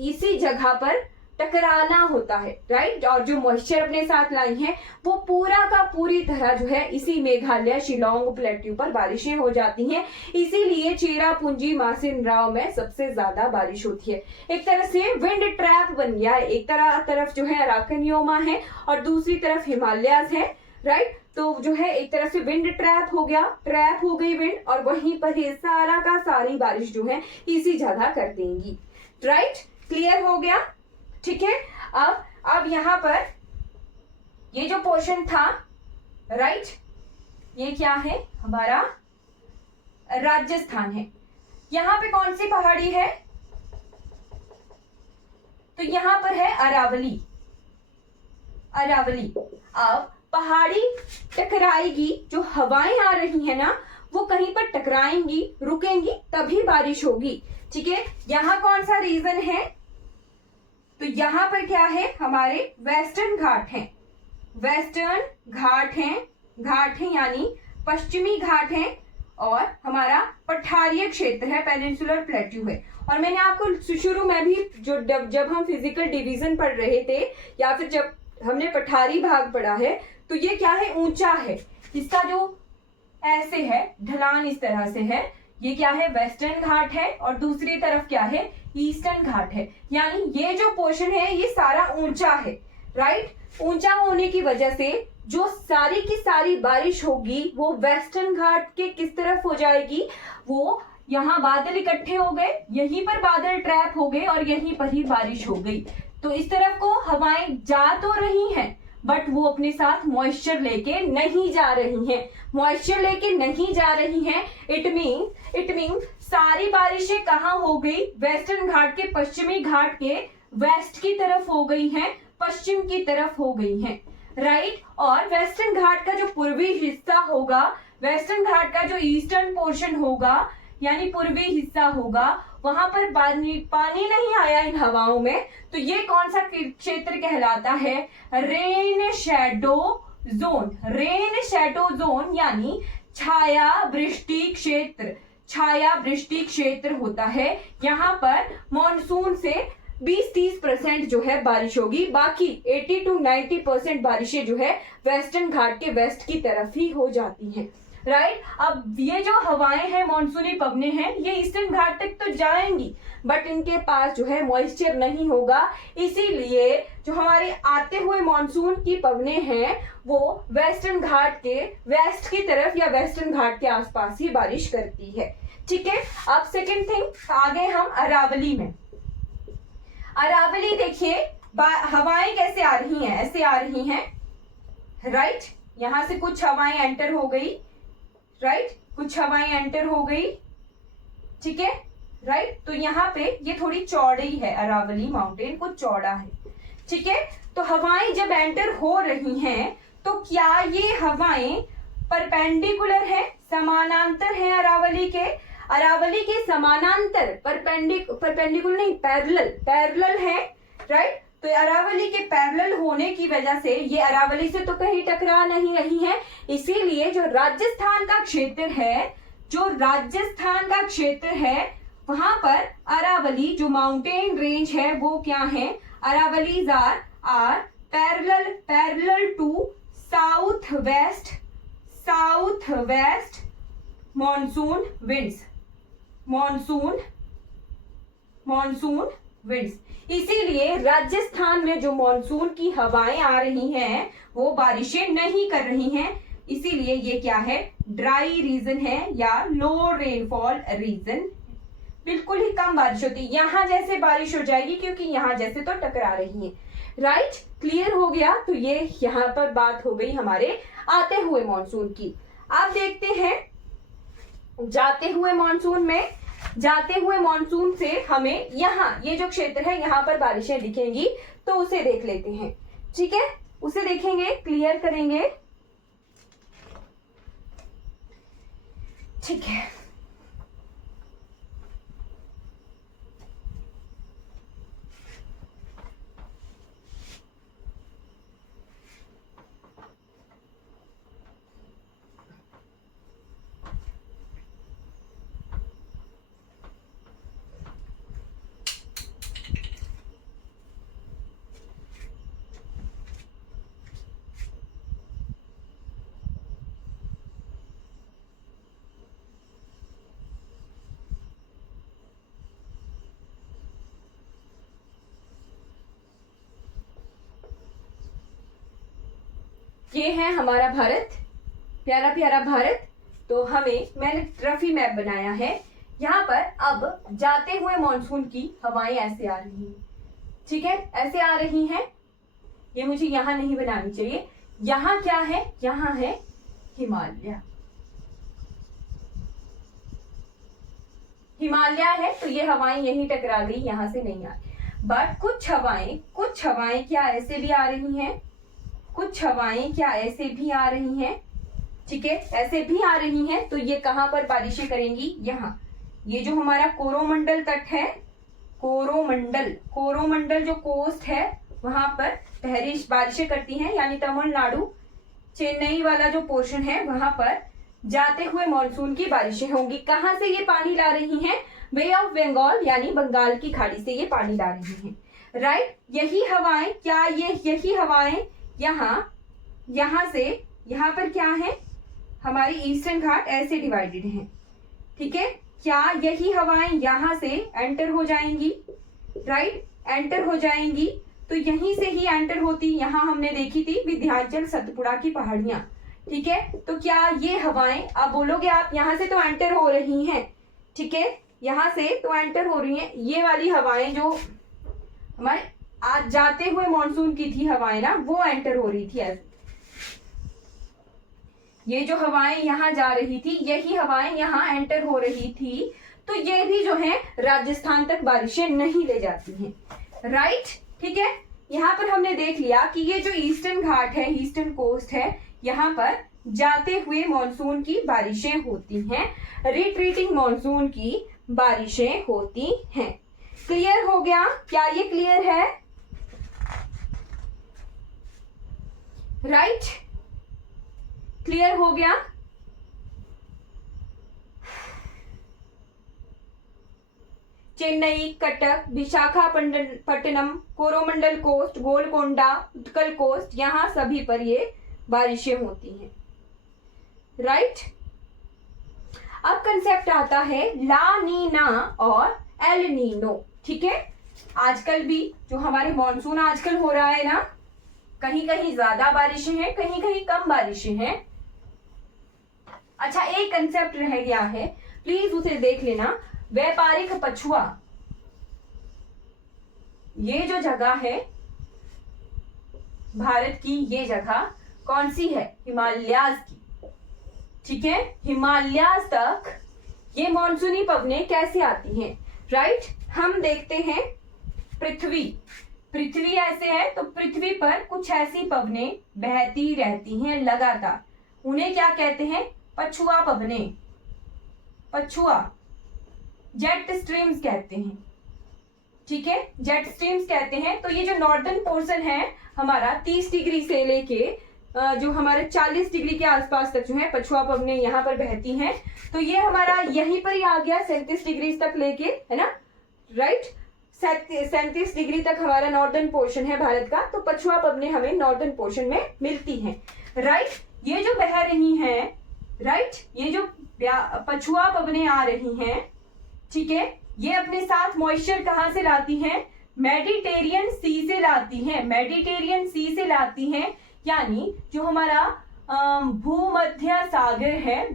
इसी जगह पर टकराना होता है। राइट, और जो मॉइस्चर अपने साथ लाई हैं वो पूरा का पूरी तरह जो है इसी मेघालय शिलोंग प्लेट्यू पर बारिशें हो जाती हैं। इसीलिए चेरापूंजी मासिन राव में सबसे ज्यादा बारिश होती है। एक तरह से विंड ट्रैप बन गया है, एक तरफ जो है अराकन योमा है और दूसरी तरफ हिमालयाज है। राइट, तो जो है एक तरह से विंड ट्रैप हो गया, ट्रैप हो गई विंड, और वहीं पर ही सारा का सारी बारिश जो है इसी जगह कर देंगी। राइट, क्लियर हो गया? ठीक है। अब यहां पर ये जो पोर्शन था, राइट, ये क्या है? हमारा राजस्थान है। यहां पे कौन सी पहाड़ी है? तो यहां पर है अरावली। अरावली। अब पहाड़ी टकराएगी, जो हवाएं आ रही है ना वो कहीं पर टकराएंगी, रुकेंगी, तभी बारिश होगी। ठीक है। यहां कौन सा रीजन है? तो यहां पर क्या है? हमारे वेस्टर्न घाट हैं। वेस्टर्न घाट हैं, घाट हैं यानी पश्चिमी घाट हैं, और हमारा पठारीय क्षेत्र है, पेनिनसुलर प्लेट्यू है। और मैंने आपको शुरू में भी जो जब हम फिजिकल डिवीजन पढ़ रहे थे या फिर जब हमने पठारी भाग पढ़ा है, तो ये क्या है? ऊंचा है। इसका जो ऐसे है ढलान इस तरह से है, ये क्या है? वेस्टर्न घाट है, और दूसरी तरफ क्या है? ईस्टर्न घाट है। यानी ये जो पोर्शन है ये सारा ऊंचा है। राइट, ऊंचा होने की वजह से जो सारी की सारी बारिश होगी वो वेस्टर्न घाट के किस तरफ हो जाएगी? वो यहाँ बादल इकट्ठे हो गए, यहीं पर बादल ट्रैप हो गए, और यहीं पर ही बारिश हो गई। तो इस तरफ को हवाएं जा तो रही हैं, बट वो अपने साथ मॉइस्चर लेके नहीं जा रही हैं। मॉइस्चर लेके नहीं जा रही हैं, इट मीन सारी बारिशें कहाँ हो गई? वेस्टर्न घाट के पश्चिमी घाट के वेस्ट की तरफ हो गई हैं, पश्चिम की तरफ हो गई हैं। राइट, और वेस्टर्न घाट का जो पूर्वी हिस्सा होगा, वेस्टर्न घाट का जो ईस्टर्न पोर्शन होगा यानी पूर्वी हिस्सा होगा, वहां पर पानी नहीं आया इन हवाओं में, तो ये कौन सा क्षेत्र कहलाता है? Rain shadow zone. Rain shadow zone यानी छाया वृष्टि क्षेत्र। छाया वृष्टि क्षेत्र होता है। यहाँ पर मॉनसून से 20-30% जो है बारिश होगी, बाकी 80 to 90% बारिशें जो है वेस्टर्न घाट के वेस्ट की तरफ ही हो जाती हैं। राइट, अब ये जो हवाएं हैं, मॉनसूनी पवने हैं, ये ईस्टर्न घाट तक तो जाएंगी, बट इनके पास जो है मॉइस्चर नहीं होगा, इसीलिए जो हमारे आते हुए मॉनसून की पवने हैं वो वेस्टर्न घाट के वेस्ट की तरफ या वेस्टर्न घाट के आसपास ही बारिश करती है। ठीक है। अब सेकेंड थिंग, आगे हम अरावली में। अरावली देखिए हवाएं कैसे आ रही हैं? ऐसे आ रही हैं। राइट, यहां से कुछ हवाएं एंटर हो गई। राइट, कुछ हवाएं एंटर हो गई। ठीक है। राइट, तो यहाँ पे ये थोड़ी चौड़ी है, अरावली माउंटेन कुछ चौड़ा है। ठीक है। तो हवाएं जब एंटर हो रही हैं, तो क्या ये हवाएं परपेंडिकुलर है, समानांतर है अरावली के? अरावली के समानांतर, परपेंडिकुलर नहीं, पैरेलल है। राइट, तो अरावली के पैरेलल होने की वजह से ये अरावली से तो कहीं टकरा नहीं रही है, इसीलिए जो राजस्थान का क्षेत्र है, जो राजस्थान का क्षेत्र है, वहां पर अरावली जो माउंटेन रेंज है वो क्या है? Aravallis are parallel to south west monsoon winds. इसीलिए राजस्थान में जो मॉनसून की हवाएं आ रही हैं वो बारिशें नहीं कर रही हैं, इसीलिए ये क्या है? ड्राई रीजन है या लो रेनफॉल रीजन। बिल्कुल ही कम बारिश होती है। यहां जैसे बारिश हो जाएगी क्योंकि यहां जैसे तो टकरा रही है। राइट, क्लियर हो गया? तो ये यहां पर बात हो गई हमारे आते हुए मॉनसून की। आप देखते हैं जाते हुए मॉनसून से हमें यहाँ ये जो क्षेत्र है यहाँ पर बारिशें दिखेंगी, तो उसे देख लेते हैं। ठीक है, उसे देखेंगे, क्लियर करेंगे। ठीक है। ये है हमारा भारत, प्यारा प्यारा भारत। तो मैंने रफी मैप बनाया है। यहाँ पर अब जाते हुए मॉनसून की हवाएं ऐसे आ रही हैं, ठीक है, ऐसे आ रही हैं। ये मुझे यहाँ नहीं बनानी चाहिए। यहाँ क्या है, यहाँ है हिमालय। हिमालय है तो ये हवाएं यहीं टकरा गई, यहां से नहीं आ रही। बट कुछ हवाएं क्या ऐसे भी आ रही हैं, कुछ हवाएं क्या ऐसे भी आ रही हैं, ठीक है, ऐसे भी आ रही हैं। तो ये कहां पर बारिशें करेंगी, यहाँ। ये जो हमारा कोरोमंडल तट है, कोरोमंडल जो कोस्ट है, वहां पर बारिशें करती हैं, यानी तमिलनाडु चेन्नई वाला जो पोर्शन है, वहां पर जाते हुए मॉनसून की बारिशें होंगी। कहां से ये पानी ला रही हैं, बे ऑफ बंगाल यानी बंगाल की खाड़ी से ये पानी ला रही हैं, राइट। यही हवाएं यही हवाएं यहाँ से यहाँ पर क्या है, हमारी ईस्टर्न घाट ऐसे डिवाइडेड हैं, ठीक है। क्या यही हवाएं यहाँ से एंटर हो जाएंगी, राइट, एंटर हो जाएंगी। तो यहीं से ही एंटर होती, यहाँ हमने देखी थी विंध्याचल सतपुड़ा की पहाड़ियां, ठीक है। तो क्या ये हवाएं, आप बोलोगे आप यहाँ से तो एंटर हो रही हैं, ठीक है, यहाँ से तो एंटर हो रही हैं। ये वाली हवाएं जो हमारे आज जाते हुए मॉनसून की थी हवाएं ना, वो एंटर हो रही थी ऐसे। ये जो हवाएं यहाँ जा रही थी, यही हवाएं यहाँ एंटर हो रही थी। तो ये भी जो है राजस्थान तक बारिशें नहीं ले जाती हैं, राइट, ठीक है। यहाँ पर हमने देख लिया कि ये जो ईस्टर्न घाट है, ईस्टर्न कोस्ट है, यहाँ पर जाते हुए मॉनसून की बारिशें होती हैं, रिट्रीटिंग मॉनसून की बारिशें होती हैं। क्लियर हो गया, क्या ये क्लियर है, राइट, क्लियर हो गया। चेन्नई, कटक, विशाखापट्टनम, कोरोमंडल कोस्ट, गोलकोंडा, उत्कल कोस्ट, यहाँ सभी पर ये बारिशें होती हैं, राइट। अब कंसेप्ट आता है ला नीना और एल नीनो, ठीक है। आजकल भी जो हमारे मॉनसून आजकल हो रहा है ना, कहीं कहीं ज्यादा बारिशें हैं, कहीं कहीं कम बारिशें हैं। अच्छा, एक कंसेप्ट रह गया है, प्लीज उसे देख लेना। व्यापारिक पछुआ, ये जो जगह है भारत की, ये जगह कौन सी है, हिमालयाज की, ठीक है। हिमालयाज तक ये मॉनसूनी पवनें कैसे आती हैं, राइट। हम देखते हैं पृथ्वी ऐसे है, तो पृथ्वी पर कुछ ऐसी पवनें बहती रहती हैं लगातार, उन्हें क्या कहते हैं, पछुआ पवनें, पछुआ, जेट स्ट्रीम्स कहते हैं, ठीक है, जेट स्ट्रीम्स कहते हैं। तो ये जो नॉर्दर्न पोर्शन है हमारा 30 डिग्री से लेके जो हमारे 40 डिग्री के आसपास तक जो है पछुआ पवनें यहाँ पर बहती हैं। तो ये हमारा यहीं पर ही आ गया 37 डिग्री तक लेके, है ना, राइट। 37 डिग्री तक हमारा नॉर्दर्न पोर्शन है भारत का। तो पछुआ पवनें हमें नॉर्दर्न पोर्शन में मिलती हैं, राइट। ये जो बह रही हैं, राइट, ये जो पछुआ पवनें आ रही हैं, ठीक है, ये अपने साथ मॉइस्चर कहां से लाती हैं, मेडिटेरियन सी से लाती हैं, मेडिटेरियन सी से लाती हैं। यानी जो हमारा भूमध्य सागर है,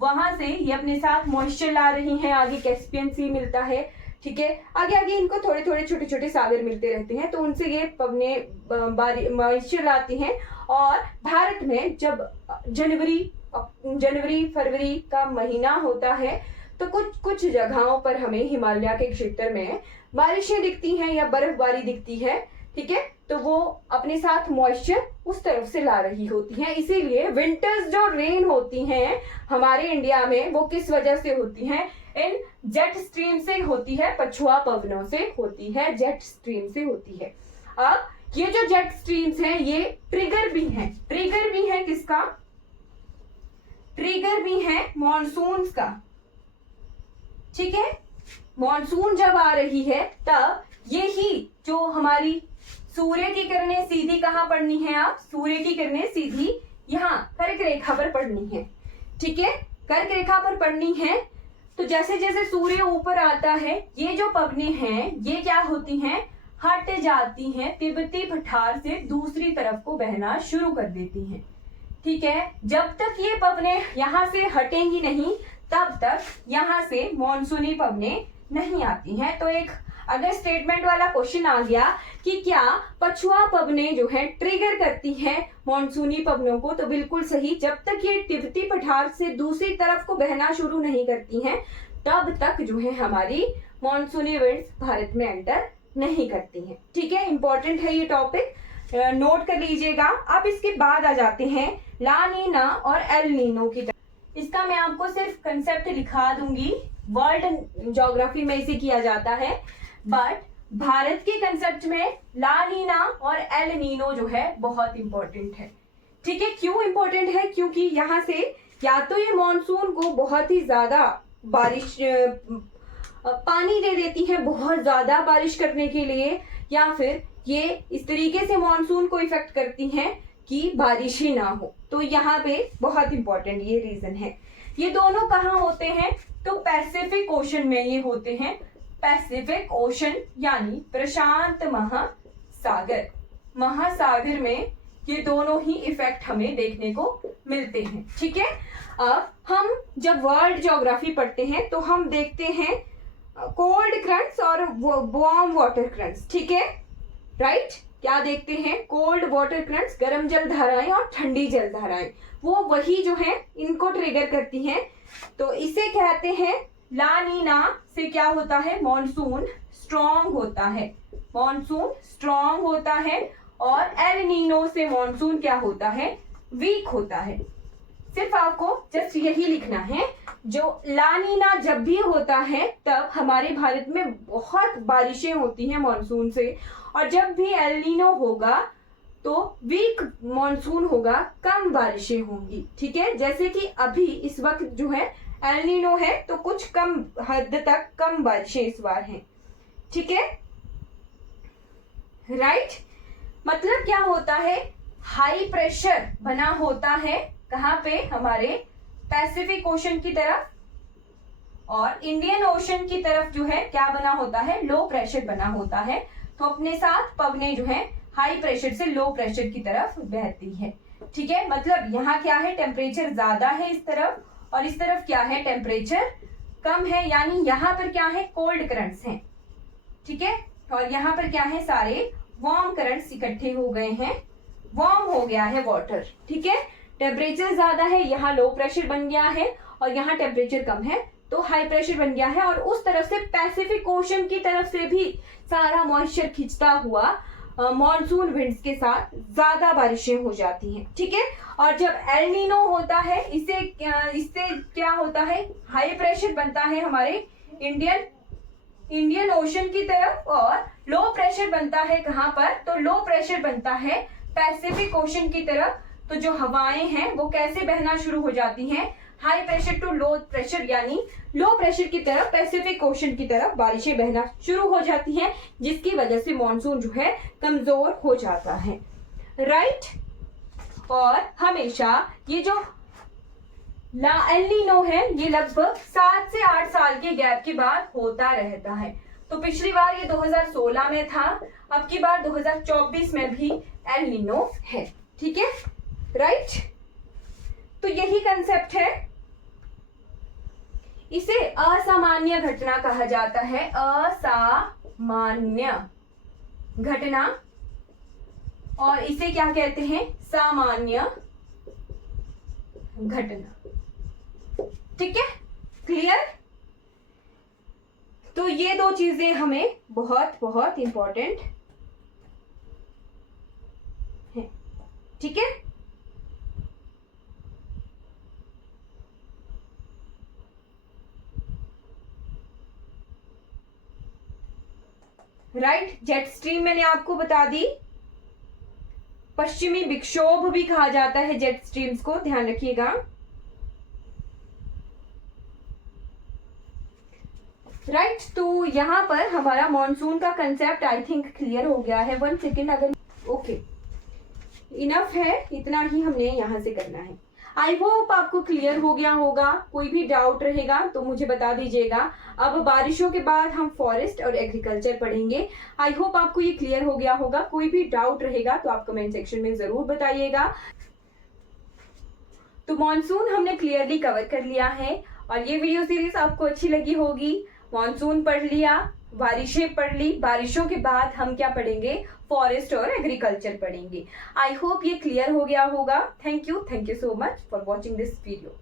वहां से ये अपने साथ मॉइस्चर ला रही हैं। आगे कैस्पियन सी मिलता है, ठीक है, आगे आगे इनको थोड़े थोड़े छोटे छोटे सागर मिलते रहते हैं, तो उनसे ये पवनें मॉइस्चर लाती हैं। और भारत में जब जनवरी फरवरी का महीना होता है, तो कुछ जगहों पर हमें हिमालय के क्षेत्र में बारिशें दिखती हैं या बर्फबारी दिखती है, ठीक है। तो वो अपने साथ मॉइस्चर उस तरफ से ला रही होती हैं। इसीलिए विंटर्स जो रेन होती हैं हमारे इंडिया में, वो किस वजह से होती हैं, इन जेट स्ट्रीम से होती है, पछुआ पवनों से होती है, जेट स्ट्रीम से होती है। अब ये जो जेट स्ट्रीम्स हैं, ये ट्रिगर भी है किसका, ट्रिगर भी है मॉनसून का, ठीक है। मॉनसून जब आ रही है, तब यही जो हमारी सूर्य की किरणें सीधी कहां पड़नी है, आप सूर्य की किरणें सीधी यहाँ कर्क रेखा पर पड़नी है, ठीक है, कर्क रेखा पर पड़नी है। तो जैसे जैसे सूर्य ऊपर आता है, ये जो पवनें हैं, ये क्या होती हैं, हट जाती हैं, तिब्बती पठार से दूसरी तरफ को बहना शुरू कर देती हैं, ठीक है, जब तक ये पवने यहाँ से हटेंगी नहीं तब तक यहाँ से मॉनसूनी पवने नहीं आती हैं। तो एक अगर स्टेटमेंट वाला क्वेश्चन आ गया कि क्या पछुआ पवने जो है ट्रिगर करती हैं मॉनसूनी पवनों को, तो बिल्कुल सही। जब तक ये तिब्बती पठार से दूसरी तरफ को बहना शुरू नहीं करती हैं तब तक जो है हमारी मॉनसूनी विंड्स भारत में एंटर नहीं करती हैं। ठीक है, इंपॉर्टेंट है ये टॉपिक, नोट कर लीजिएगा। अब इसके बाद आ जाते हैं ला नीना और एल नीनो की तरफ। इसका मैं आपको सिर्फ कंसेप्ट दिखा दूंगी, वर्ल्ड ज्योग्राफी में इसे किया जाता है, बट भारत के कंसेप्ट में ला नीना और एल नीनो जो है बहुत इंपॉर्टेंट है। ठीक है, क्यों इंपॉर्टेंट है? क्योंकि यहाँ से या तो ये मॉनसून को बहुत ही ज्यादा बारिश पानी दे देती है, बहुत ज्यादा बारिश करने के लिए, या फिर ये इस तरीके से मॉनसून को इफेक्ट करती हैं कि बारिश ही ना हो। तो यहाँ पे बहुत इंपॉर्टेंट ये रीजन है। ये दोनों कहाँ होते हैं? तो पैसिफिक ओशन में ये होते हैं। पैसिफिक ओशन यानी प्रशांत महासागर में ये दोनों ही इफेक्ट हमें देखने को मिलते हैं। ठीक है, अब हम जब वर्ल्ड ज्योग्राफी पढ़ते हैं तो हम देखते हैं कोल्ड करंट्स और वार्म वाटर करंट्स। ठीक है, राइट, क्या देखते हैं? कोल्ड वाटर करंट्स, गर्म जल धाराएं और ठंडी जल धाराएं, वो वही जो है इनको ट्रिगर करती हैं। तो इसे कहते हैं ला नीना से क्या होता है? मॉनसून स्ट्रॉन्ग होता है, मॉनसून स्ट्रॉन्ग होता है, और एल नीनो से मॉनसून क्या होता है? वीक होता है। सिर्फ आपको जस्ट यही लिखना है, जो ला नीना जब भी होता है तब हमारे भारत में बहुत बारिशें होती हैं मॉनसून से, और जब भी एल नीनो होगा तो वीक मॉनसून होगा, कम बारिशें होंगी। ठीक है, जैसे कि अभी इस वक्त जो है एल नीनो है तो कुछ कम हद तक कम बारिशें इस बार हैं। ठीक है, राइट, मतलब क्या होता है? हाई प्रेशर बना होता है कहाँ पे? हमारे पैसिफिक ओशन की तरफ, और इंडियन ओशन की तरफ जो है क्या बना होता है? लो प्रेशर बना होता है। तो अपने साथ पवने जो है हाई प्रेशर से लो प्रेशर की तरफ बहती है। ठीक है, मतलब यहाँ क्या है? टेम्परेचर ज्यादा है इस तरफ, और इस तरफ क्या है? टेम्परेचर कम है, यानी यहाँ पर क्या है? कोल्ड करंट्स हैं। ठीक है, और यहाँ पर क्या है? सारे वार्म करंट्स इकट्ठे हो गए हैं, वार्म हो गया है वाटर। ठीक है, टेम्परेचर ज्यादा है, यहाँ लो प्रेशर बन गया है, और यहाँ टेम्परेचर कम है तो हाई प्रेशर बन गया है, और उस तरफ से पैसिफिक ओशन की तरफ से भी सारा मॉइस्चर खिंचता हुआ मॉनसून विंड्स के साथ ज्यादा बारिशें हो जाती हैं। ठीक है, और जब एल नीनो होता है इससे क्या होता है? हाई प्रेशर बनता है हमारे इंडियन ओशन की तरफ, और लो प्रेशर बनता है कहाँ पर? तो लो प्रेशर बनता है पैसिफिक ओशन की तरफ। तो जो हवाएं हैं वो कैसे बहना शुरू हो जाती हैं? High pressure to low pressure, यानी लो प्रेशर की तरफ, पैसिफिक ओशन की तरफ बारिशें बहना शुरू हो जाती हैं, जिसकी वजह से मॉनसून जो है कमजोर हो जाता है। राइट, और हमेशा ये जो एल नीनो है ये लगभग 7 से 8 साल के गैप के बाद होता रहता है। तो पिछली बार ये 2016 में था, अब की बार 2024 में भी एल नीनो है। ठीक है, राइट, तो यही कंसेप्ट है। इसे असामान्य घटना कहा जाता है, असामान्य घटना, और इसे क्या कहते हैं? सामान्य घटना। ठीक है, क्लियर? तो ये दो चीजें हमें बहुत बहुत इंपॉर्टेंट है। ठीक है, राइट, जेट स्ट्रीम मैंने आपको बता दी, पश्चिमी विक्षोभ भी कहा जाता है जेट स्ट्रीम्स को, ध्यान रखिएगा। राइट, तो यहाँ पर हमारा मॉनसून का कंसेप्ट आई थिंक क्लियर हो गया है। 1 सेकेंड, अगर ओके इनफ है, इतना ही हमने यहाँ से करना है। आई होप आपको क्लियर हो गया होगा। कोई भी डाउट रहेगा तो मुझे बता दीजिएगा। अब बारिशों के बाद हम फॉरेस्ट और एग्रीकल्चर पढ़ेंगे। आई होप आपको ये क्लियर हो गया होगा। कोई भी डाउट रहेगा तो आप कमेंट सेक्शन में जरूर बताइएगा। तो मॉनसून हमने क्लियरली कवर कर लिया है और ये वीडियो सीरीज आपको अच्छी लगी होगी। मॉनसून पढ़ लिया, बारिशें पढ़ ली, बारिशों के बाद हम क्या पढ़ेंगे, फॉरेस्ट और एग्रीकल्चर पढ़ेंगे। आई होप ये क्लियर हो गया होगा। Thank you so much for watching this video.